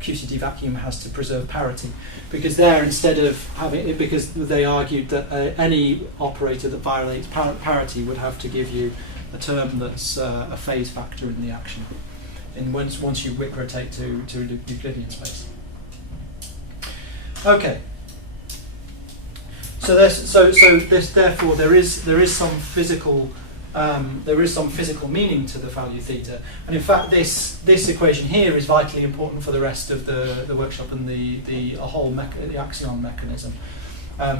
QCD vacuum has to preserve parity, because there, instead of having it, because they argued that any operator that violates parity would have to give you a term that's a phase factor in the action, and once you Wick rotate to Euclidean space. Okay. So therefore there is some physical meaning to the value theta, and in fact this equation here is vitally important for the rest of the workshop and the whole the axion mechanism,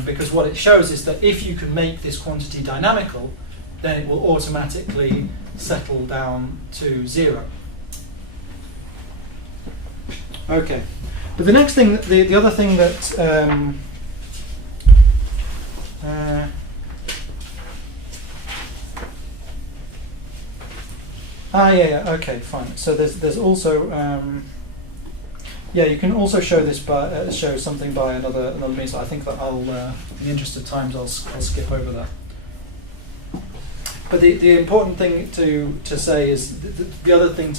because what it shows is that if you can make this quantity dynamical, then it will automatically settle down to 0. Okay, but the next thing, the other thing that okay, fine. So there's also you can also show this by show something by another means. I think that I'll, in the interest of time, I'll skip over that. But the important thing to say is the other thing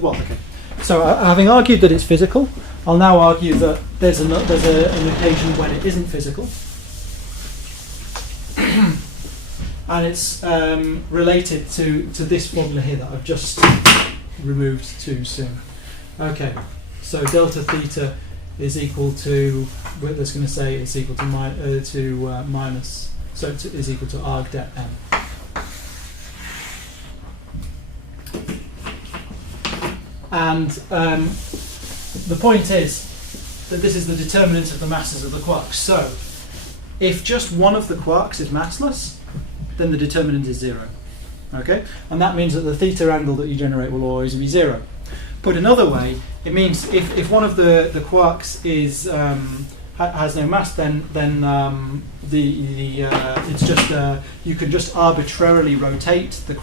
well, okay. So having argued that it's physical, I'll now argue that there's an occasion when it isn't physical. And it's related to this formula here that I've just removed too soon. Okay, so delta theta is equal to, we're just going to say it's equal to minus, so it is equal to arg det m. And the point is that this is the determinant of the masses of the quarks. So if just one of the quarks is massless, then the determinant is 0. Okay? And that means that the theta angle that you generate will always be 0. Put another way, it means if one of the quarks is has no mass, then it's just you can just arbitrarily rotate the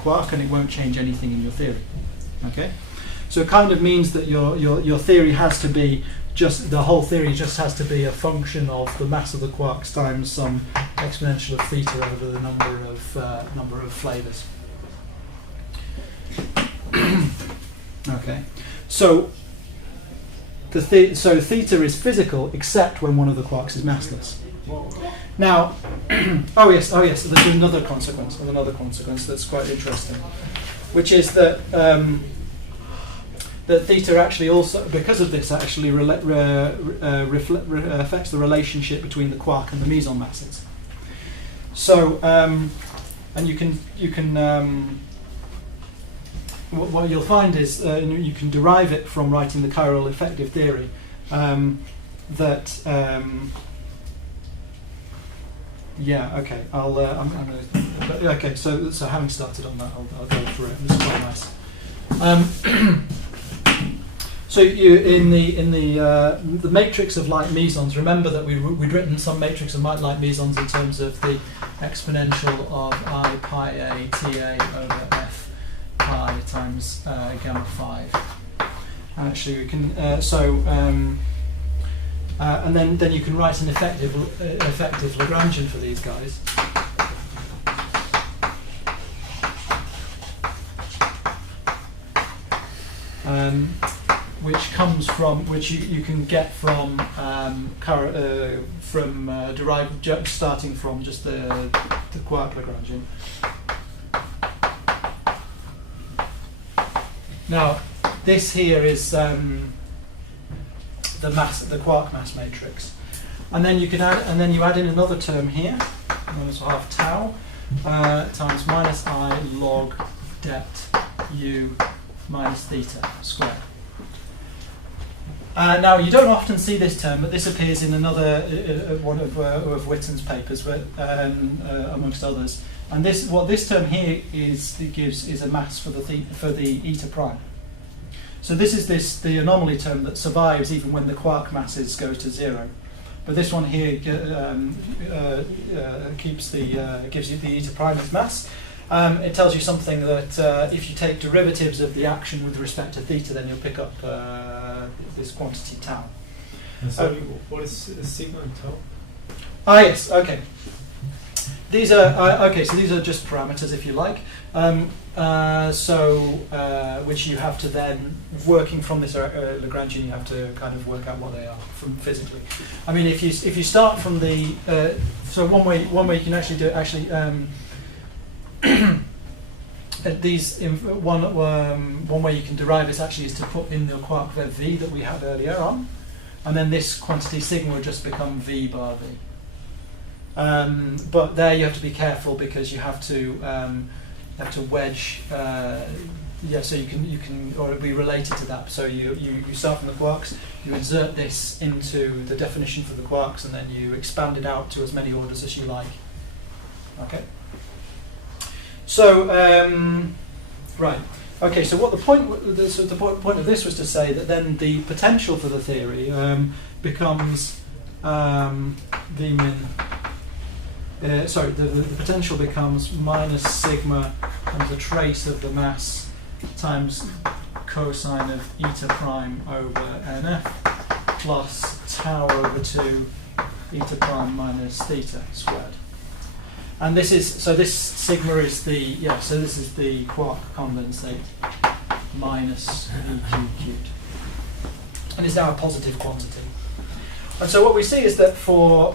quark and it won't change anything in your theory. Okay? So it kind of means that your theory has to be the whole theory just has to be a function of the mass of the quarks times some exponential of theta over the number of flavors. Okay, so so theta is physical except when one of the quarks is massless. Now, oh yes, there's another consequence that's quite interesting, which is that. That theta actually also, because of this, actually affects the relationship between the quark and the meson masses. So, and you can what you'll find is you can derive it from writing the chiral effective theory. Okay. Okay. So having started on that, I'll go through it. This is quite nice. So in the matrix of light mesons, remember that we'd written some matrix of light mesons in terms of the exponential of I pi a ta over f pi times gamma 5. And actually we can and then you can write an effective Lagrangian for these guys. Which you can get from derived starting from just the quark Lagrangian. Now this here is the quark mass matrix, and then you add in another term here, minus half tau times minus I log det u minus theta squared. Now you don't often see this term, but this appears in another one of Witten's papers, amongst others. And what this term here gives is a mass for the eta prime. So this is the anomaly term that survives even when the quark masses go to 0. But this one here gives you the eta prime as mass. It tells you something that if you take derivatives of the action with respect to theta, then you'll pick up this quantity tau. Sorry, what is sigma and tau? Ah, yes. Okay. These are so these are just parameters, if you like. Which you have to then, working from this Lagrangian, you have to kind of work out what they are from physically. I mean, if you start from the so one way you can actually do it one way you can derive this actually is to put in the quark vev v that we had earlier on, and then this quantity sigma would just become v bar v. But there you have to be careful because you have to wedge, so you can or it'll be related to that. So you start from the quarks, you insert this into the definition for the quarks, and then you expand it out to as many orders as you like. Okay. So right. Okay. So what the point of this was to say that then the potential for the theory becomes v min. The potential becomes minus sigma times the trace of the mass times cosine of eta prime over nf plus tau over 2 eta prime minus theta squared. And this sigma is this is the quark condensate minus v cubed, and it's now a positive quantity. And so what we see is that for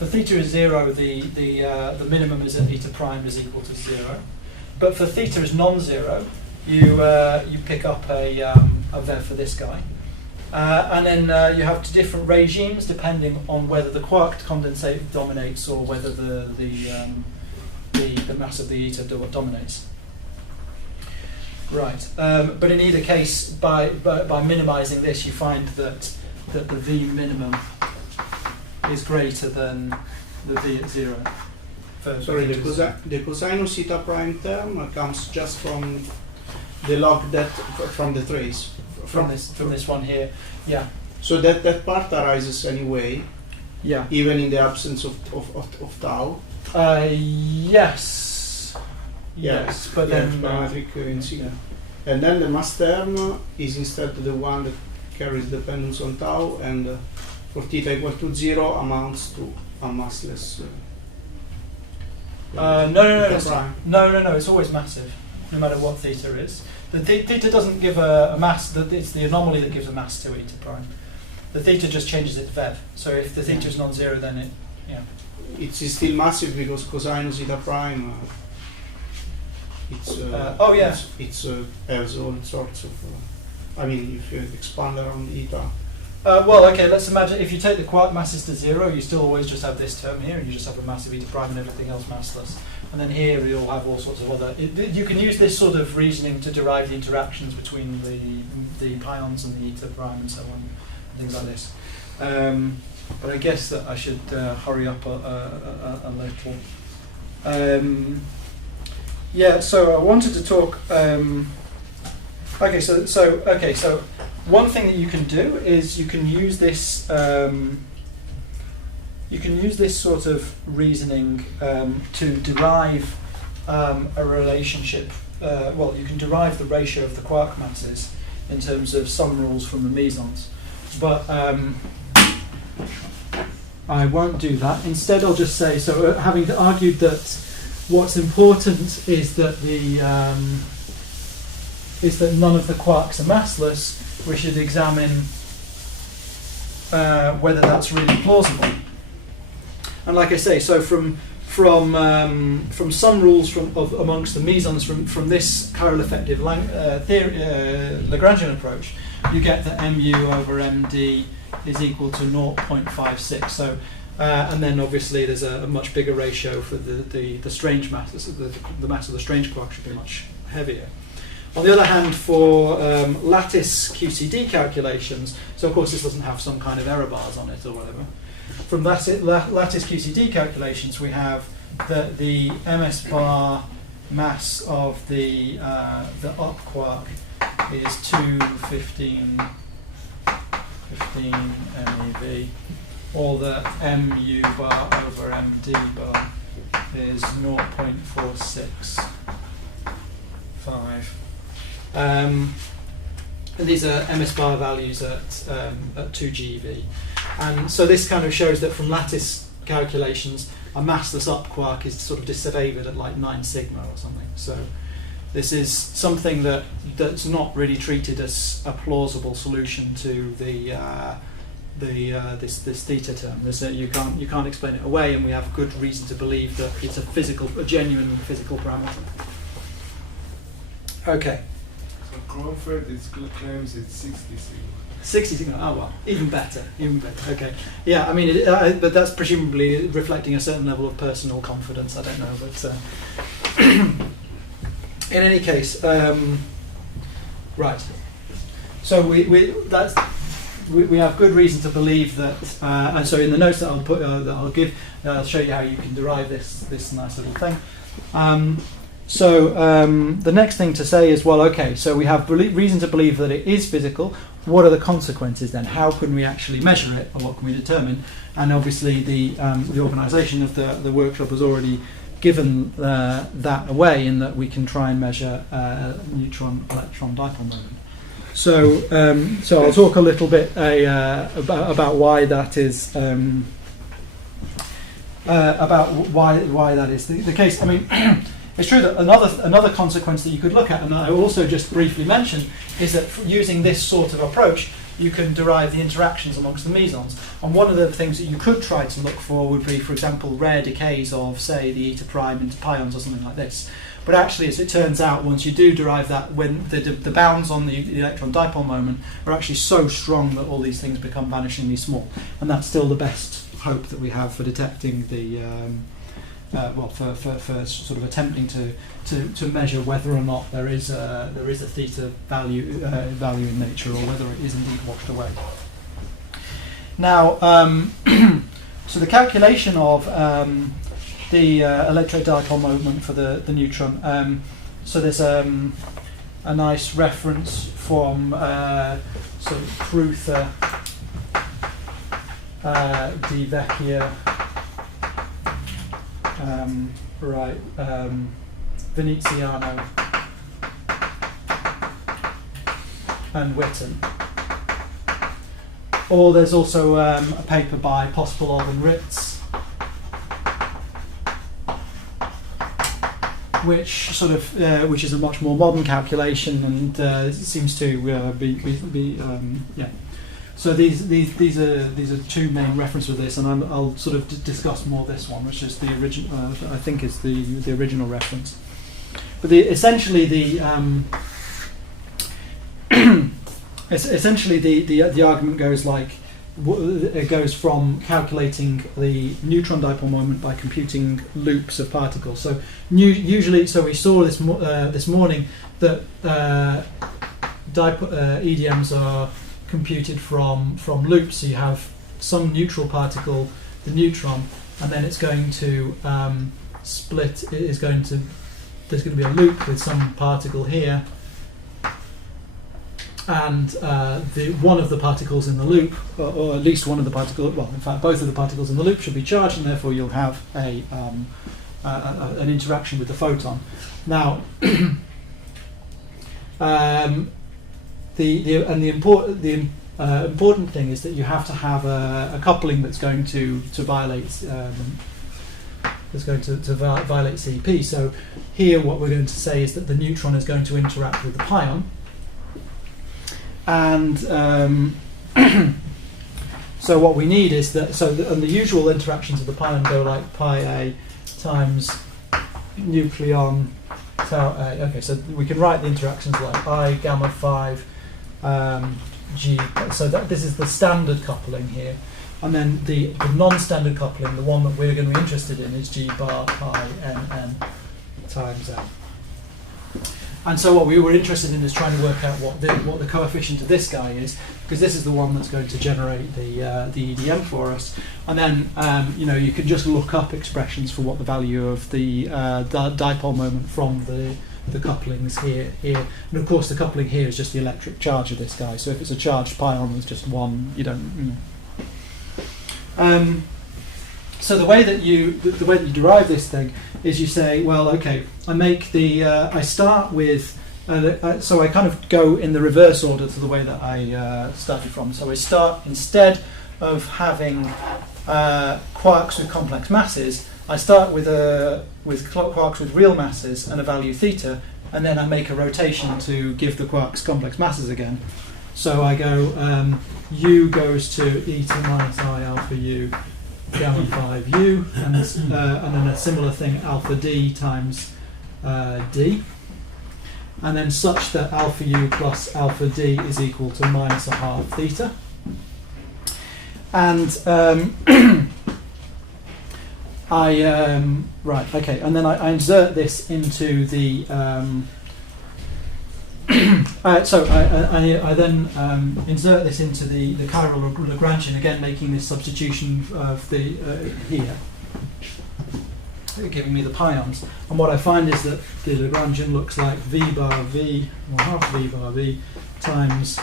theta is 0, the minimum is at eta prime is equal to 0. But for theta is non-zero, you pick up a vev for this guy, and then you have different regimes depending on whether the quark condensate dominates or whether the mass of the eta dominates. Right. But in either case, by minimizing this, you find that the v minimum is greater than the v at 0. Sorry, the cosinus eta prime term comes just from the log that from the trace from this one here. Yeah. So that part arises anyway. Yeah. Even in the absence of tau. Yes. Yeah. Yes, but then parametric in sigma. And then the mass term is instead the one that carries dependence on tau, and for theta equal to 0 amounts to a massless. No. It's always massive, no matter what theta is. The theta doesn't give a mass. It's the anomaly that gives a mass to eta prime. The theta just changes its vev. So if the theta is non-zero, then it's still massive because cosinus eta prime. It has all sorts of. I mean, if you expand around eta. Let's imagine if you take the quark masses to 0, you still always just have this term here, and you just have a massive eta prime and everything else massless. And then here you'll have all sorts of other. You can use this sort of reasoning to derive the interactions between the pions and the eta prime and so on, and things like this. But I guess that I should hurry up a little. So I wanted to talk. So one thing that you can do is you can use this. You can use this sort of reasoning to derive a relationship. You can derive the ratio of the quark masses in terms of sum rules from the mesons, but I won't do that. Instead, I'll just say, having argued that what's important is that none of the quarks are massless, we should examine whether that's really plausible. And like I say, so from some rules amongst the mesons from this chiral effective Lagrangian approach, you get that mu over md is equal to 0.56. So and then obviously there's a much bigger ratio for the strange mass. The mass of the strange quark should be much heavier. On the other hand, for lattice QCD calculations, so of course this doesn't have some kind of error bars on it or whatever. From lattice QCD calculations, we have that the ms bar mass of the up quark is 215 MeV, or the mu bar over md bar is 0.465. And these are ms bar values at 2 GeV. And so this kind of shows that from lattice calculations, a massless up quark is sort of disfavored at like 9 sigma or something. So this is something that's not really treated as a plausible solution to this theta term. You can't explain it away, and we have good reason to believe that it's a genuine physical parameter. Okay. So Cromford claims it's 60 sigma. 60 sigma. Oh well, even better. Okay. Yeah, I mean, but that's presumably reflecting a certain level of personal confidence. I don't know, but in any case, right. So we have good reason to believe that, and so in the notes that I'll give, I'll show you how you can derive this nice little thing. The next thing to say is, well, okay, so we have reason to believe that it is physical. What are the consequences then? How can we actually measure it, or what can we determine? And obviously the organisation of the workshop has already given that away, in that we can try and measure neutron-electron dipole moment. So I'll talk a little bit about why that is the case. I mean, it's true that another consequence that you could look at, and I also just briefly mentioned, is that using this sort of approach, you can derive the interactions amongst the mesons. And one of the things that you could try to look for would be, for example, rare decays of, say, the eta prime into pions or something like this. But actually, as it turns out, once you do derive that, when the bounds on the electron dipole moment are actually so strong that all these things become vanishingly small. And that's still the best hope that we have for detecting the for sort of attempting to measure whether or not there is a theta value in nature, or whether it is indeed washed away. Now, so the calculation of the electric dipole moment for the neutron. So there's a nice reference from sort of Cruther, Di Vecchia, Veneziano, and Witten. Or there's also a paper by Pospelov and Ritz, which is a much more modern calculation, and seems to be. So these are two main references with this, and I'll sort of discuss more this one, which is the original. I think is the original reference. But essentially the argument goes like, it goes from calculating the neutron dipole moment by computing loops of particles. So usually, so we saw this morning that EDMs are computed from loops. So you have some neutral particle, the neutron, and then it's going to split. There's going to be a loop with some particle here, and one of the particles in the loop, or at least one of the particles, well, in fact, both of the particles in the loop should be charged, and therefore you'll have an interaction with the photon. Now, the important thing is that you have to have a coupling that's going to violate violate CP. So here, what we're going to say is that the neutron is going to interact with the pion. And so what we need is that, and the usual interactions of the pion go like pi a times nucleon tau a. Okay, so we can write the interactions like I gamma 5 G. So this is the standard coupling here. And then the non-standard coupling, the one that we're going to be interested in, is G bar pi n times a. And so what we were interested in is trying to work out what the coefficient of this guy is, because this is the one that's going to generate the EDM for us. And then you can just look up expressions for what the value of the dipole moment from the the couplings here. And of course the coupling here is just the electric charge of this guy. So if it's a charged pion, there's just one, you don't, so the way that you derive this thing is you say, well, okay, I make the I start with so I kind of go in the reverse order to the way that I started from. So I start, instead of having quarks with complex masses, I start with quarks with real masses and a value theta, and then I make a rotation to give the quarks complex masses again. So I go u goes to e to minus I alpha u gamma 5 u, and then a similar thing, alpha d times d, and then such that alpha u plus alpha d is equal to minus a half theta. And right, okay, and then I insert this into the so I then insert this into the chiral Lagrangian, again making this substitution of the here, giving me the pions. And what I find is that the Lagrangian looks like v bar v, or half v bar v, times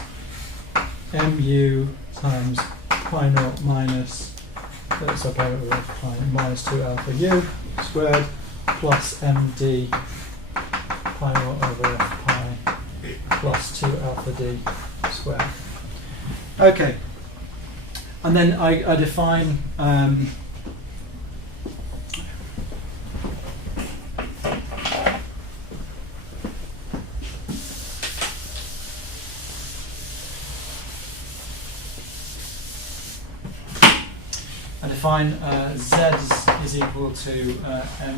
mu times pi naught minus, so pi minus 2 alpha u squared plus md pi naught over f pi plus 2 alpha d squared. Okay, and then I define z is equal to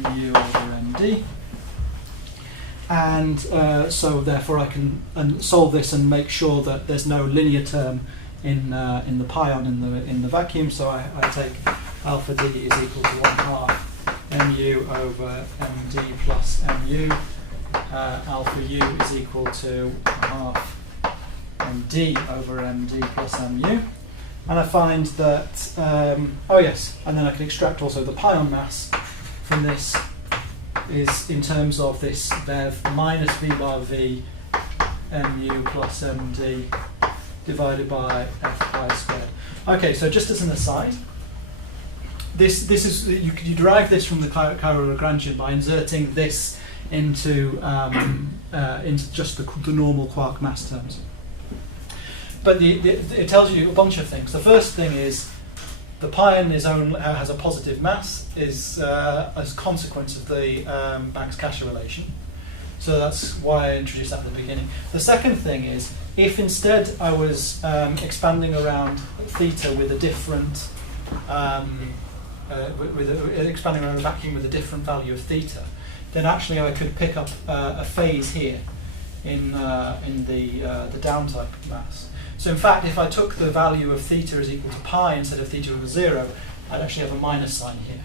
mu over md, and so therefore I can solve this and make sure that there's no linear term in the pion in the vacuum. So I take alpha d is equal to 1/2 mu over md plus mu. Alpha u is equal to 1/2 md over md plus mu. And I find that, oh yes, and then I can extract also the pion mass from this is in terms of this bev minus v bar v mu plus md divided by f pi squared. Okay, so just as an aside, this is you derive this from the chiral Lagrangian by inserting this into just the normal quark mass terms. But it tells you a bunch of things. The first thing is the pion has a positive mass as a consequence of the Banks-Kasher relation. So that's why I introduced that at the beginning. The second thing is, if instead I was expanding around theta with a different, expanding around a vacuum with a different value of theta, then actually I could pick up a phase here in the down type mass. So in fact, if I took the value of theta is equal to pi instead of theta equal to 0, I'd actually have a minus sign here.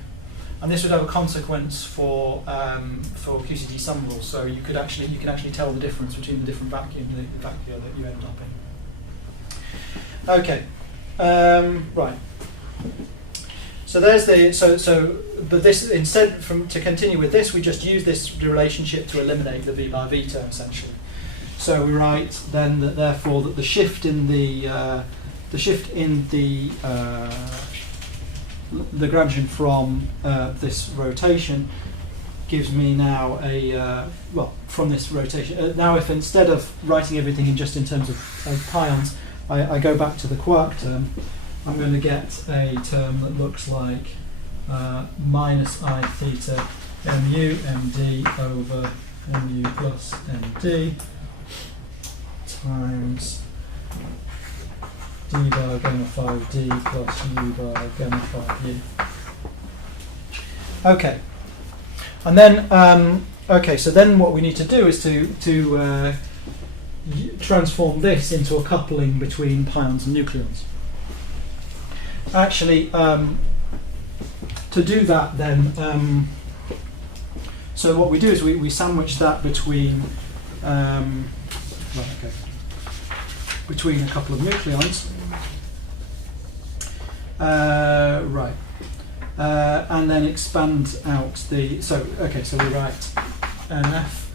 And this would have a consequence for QCD sum rules. So you can actually tell the difference between the different vacuum that you end up in. Okay, right. So there's the but this instead to continue with this, we just use this relationship to eliminate the v bar v term essentially. So we write then that therefore that the shift in the Lagrangian from this rotation gives me now from this rotation. Now if instead of writing everything in just in terms of pions, I go back to the quark term, I'm going to get a term that looks like minus I theta mu md over mu plus md times d bar gamma 5d plus u bar gamma 5u. Okay, and then okay, so then what we need to do is to transform this into a coupling between pions and nucleons. Actually, to do that, then, so what we do is we sandwich that between between a couple of nucleons, and then expand out the. So we write NF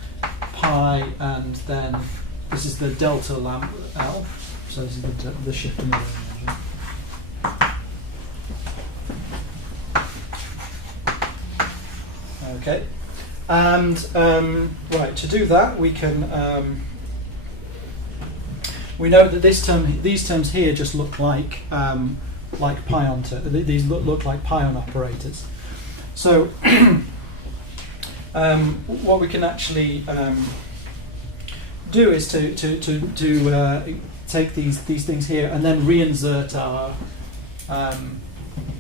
pi, and then this is the delta lamp L. So this is the shift in the energy. Okay, and right, to do that we can we know that these terms here just look like pion these look like pion operators. So what we can actually do is to take these things here and then reinsert our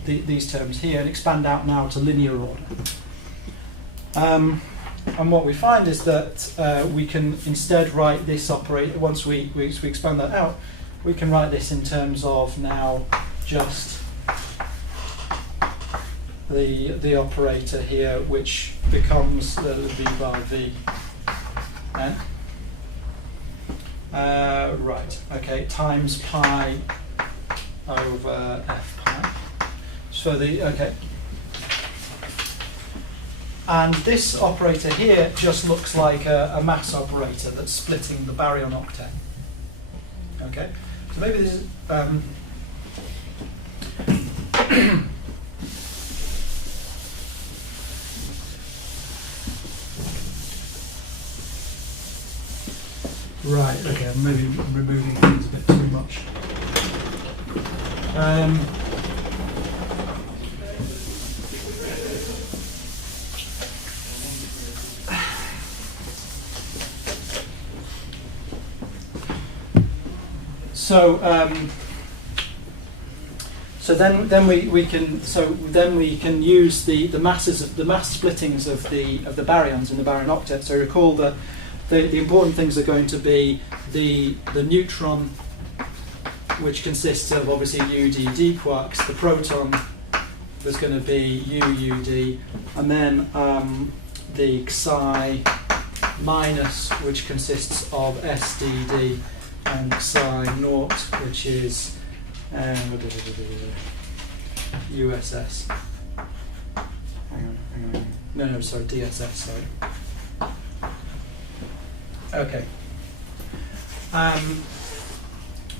these terms here and expand out now to linear order. And what we find is that we can instead write this operator, once we expand that out, we can write this in terms of now just the operator here, which becomes V bar V. Right, okay, times pi over f pi. So okay. And this operator here just looks like a mass operator that's splitting the baryon octet. Okay, so maybe this is right. Okay, I'm maybe removing things a bit too much. So then we can use the masses of the mass splittings of the baryons in the baryon octet. So recall the important things are going to be the neutron, which consists of obviously UDD quarks, the proton, there's going to be UUD, and then the Xi minus, which consists of SDD, and Xi naught, which is USS. Hang on. No, sorry, DSS, sorry. Okay.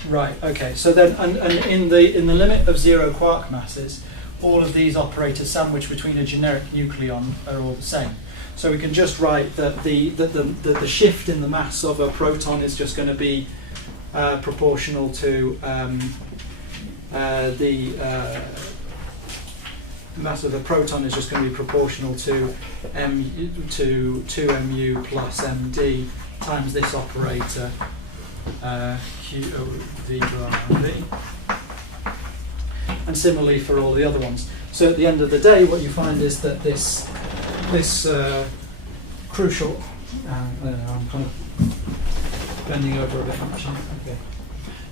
Right, okay. So then, and in the limit of zero quark masses, all of these operators sandwiched between a generic nucleon are all the same. So we can just write that the shift in the mass of a proton is just going to be proportional to the mass of the proton is just going to be proportional to 2mu plus md times this operator q v bar v, and similarly for all the other ones. So at the end of the day, what you find is that this crucial. I don't know, I'm kind of bending over a bit much. Okay.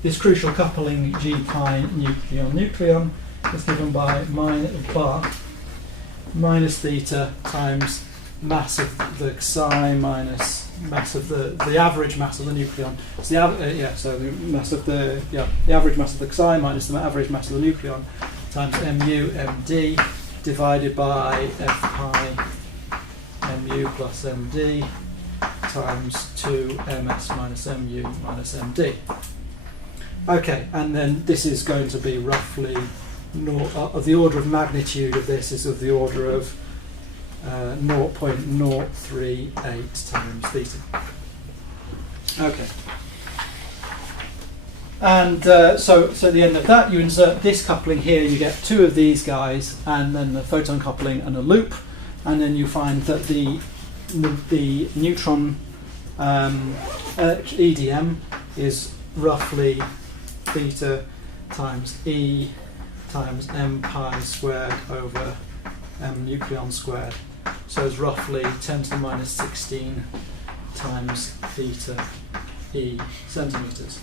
This crucial coupling G pi nucleon is given by minus theta times mass of the Xi minus mass of the average mass of the nucleon. So the mass of the average mass of the Xi minus the average mass of the nucleon times mu md divided by f pi mu plus md times 2ms minus mu minus md. Okay, and then this is going to be roughly of the order of magnitude of this is of the order of 0.038 times theta. Okay. And so at the end of that, you insert this coupling here, you get two of these guys, and then the photon coupling and a loop, and then you find that the neutron EDM is roughly theta times E times m pi squared over m nucleon squared. So it's roughly 10 to the minus 16 times theta E centimeters.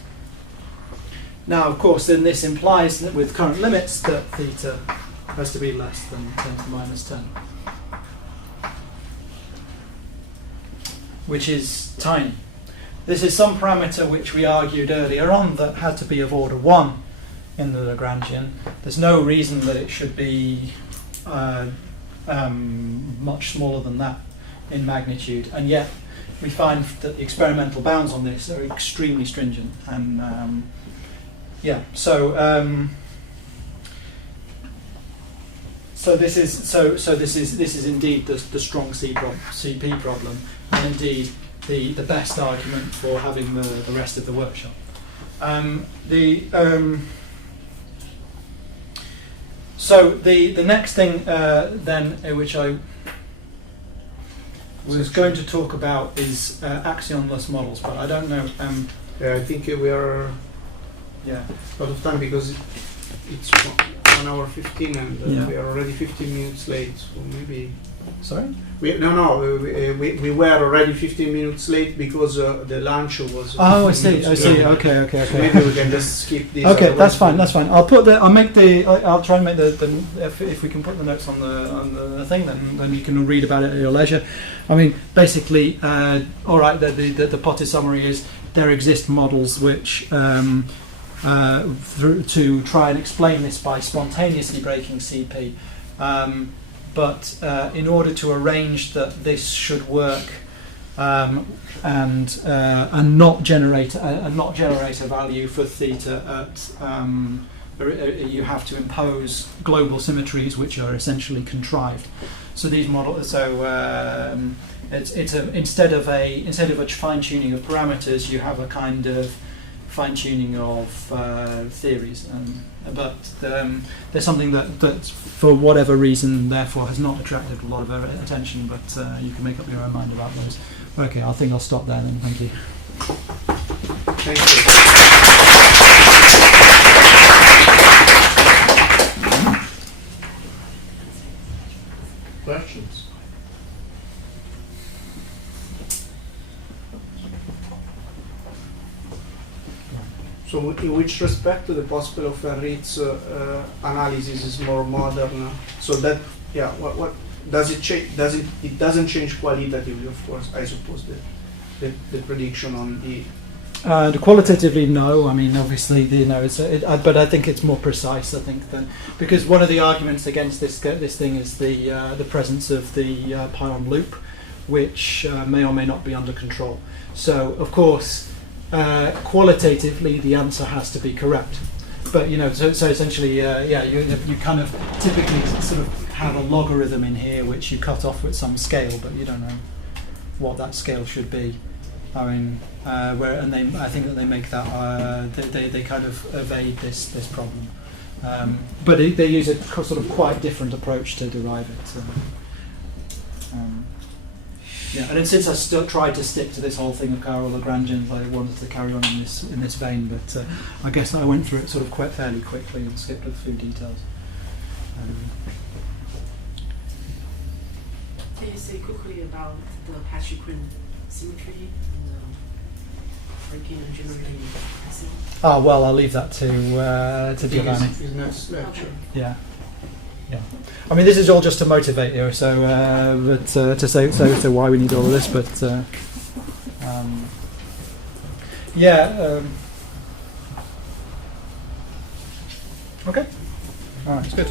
Now, of course, then this implies that with current limits that theta has to be less than 10 to the minus 10, which is tiny. This is some parameter which we argued earlier on that had to be of order 1 in the Lagrangian. There's no reason that it should be much smaller than that in magnitude, and yet we find that the experimental bounds on this are extremely stringent, and so this is indeed the strong CP problem, and indeed the best argument for having the rest of the workshop. So the next thing then, which I was going to talk about, is axionless models, but I don't know. Yeah, I think we are out of time because it's 1 hour 15 and we are already 15 minutes late. So maybe. Sorry? We were already 15 minutes late because the lunch was. Oh, I see. Okay. So maybe we can just skip this. Okay, that's fine. I'll try and make if we can put the notes on the thing, then you can read about it at your leisure. I mean, basically, all right. The potted summary is there exist models which. To try and explain this by spontaneously breaking CP, but in order to arrange that this should work and not generate a value for theta at you have to impose global symmetries which are essentially contrived. So these models, instead of a fine tuning of parameters, you have a kind of fine-tuning of theories, but there's something that for whatever reason therefore has not attracted a lot of attention, but you can make up your own mind about those. Okay, I think I'll stop there then. Thank you. Thank you. Questions? So, in which respect the possible of Ritz analysis is more modern? So that, what does it change? It doesn't change qualitatively, of course. I suppose the prediction on the. Qualitatively, no. I mean, obviously, but I think it's more precise. I think than because one of the arguments against this thing is the presence of the pion loop, which may or may not be under control. So, of course. Qualitatively, the answer has to be correct, but so essentially, you kind of typically sort of have a logarithm in here which you cut off with some scale, but you don't know what that scale should be. I mean, I think that they make that they kind of evade this problem, but they use a sort of quite different approach to derive it. Yeah, and then since I still tried to stick to this whole thing of chiral Lagrangians, I wanted to carry on in this vein, but I guess I went through it sort of quite fairly quickly and skipped a few details. Can you say quickly about the Pacheco symmetry and breaking and generating axion? Oh well, I'll leave that to Giovanni. His next lecture. Yeah. I mean, this is all just to motivate you, so but to say why we need all of this, but okay, all right, it's good.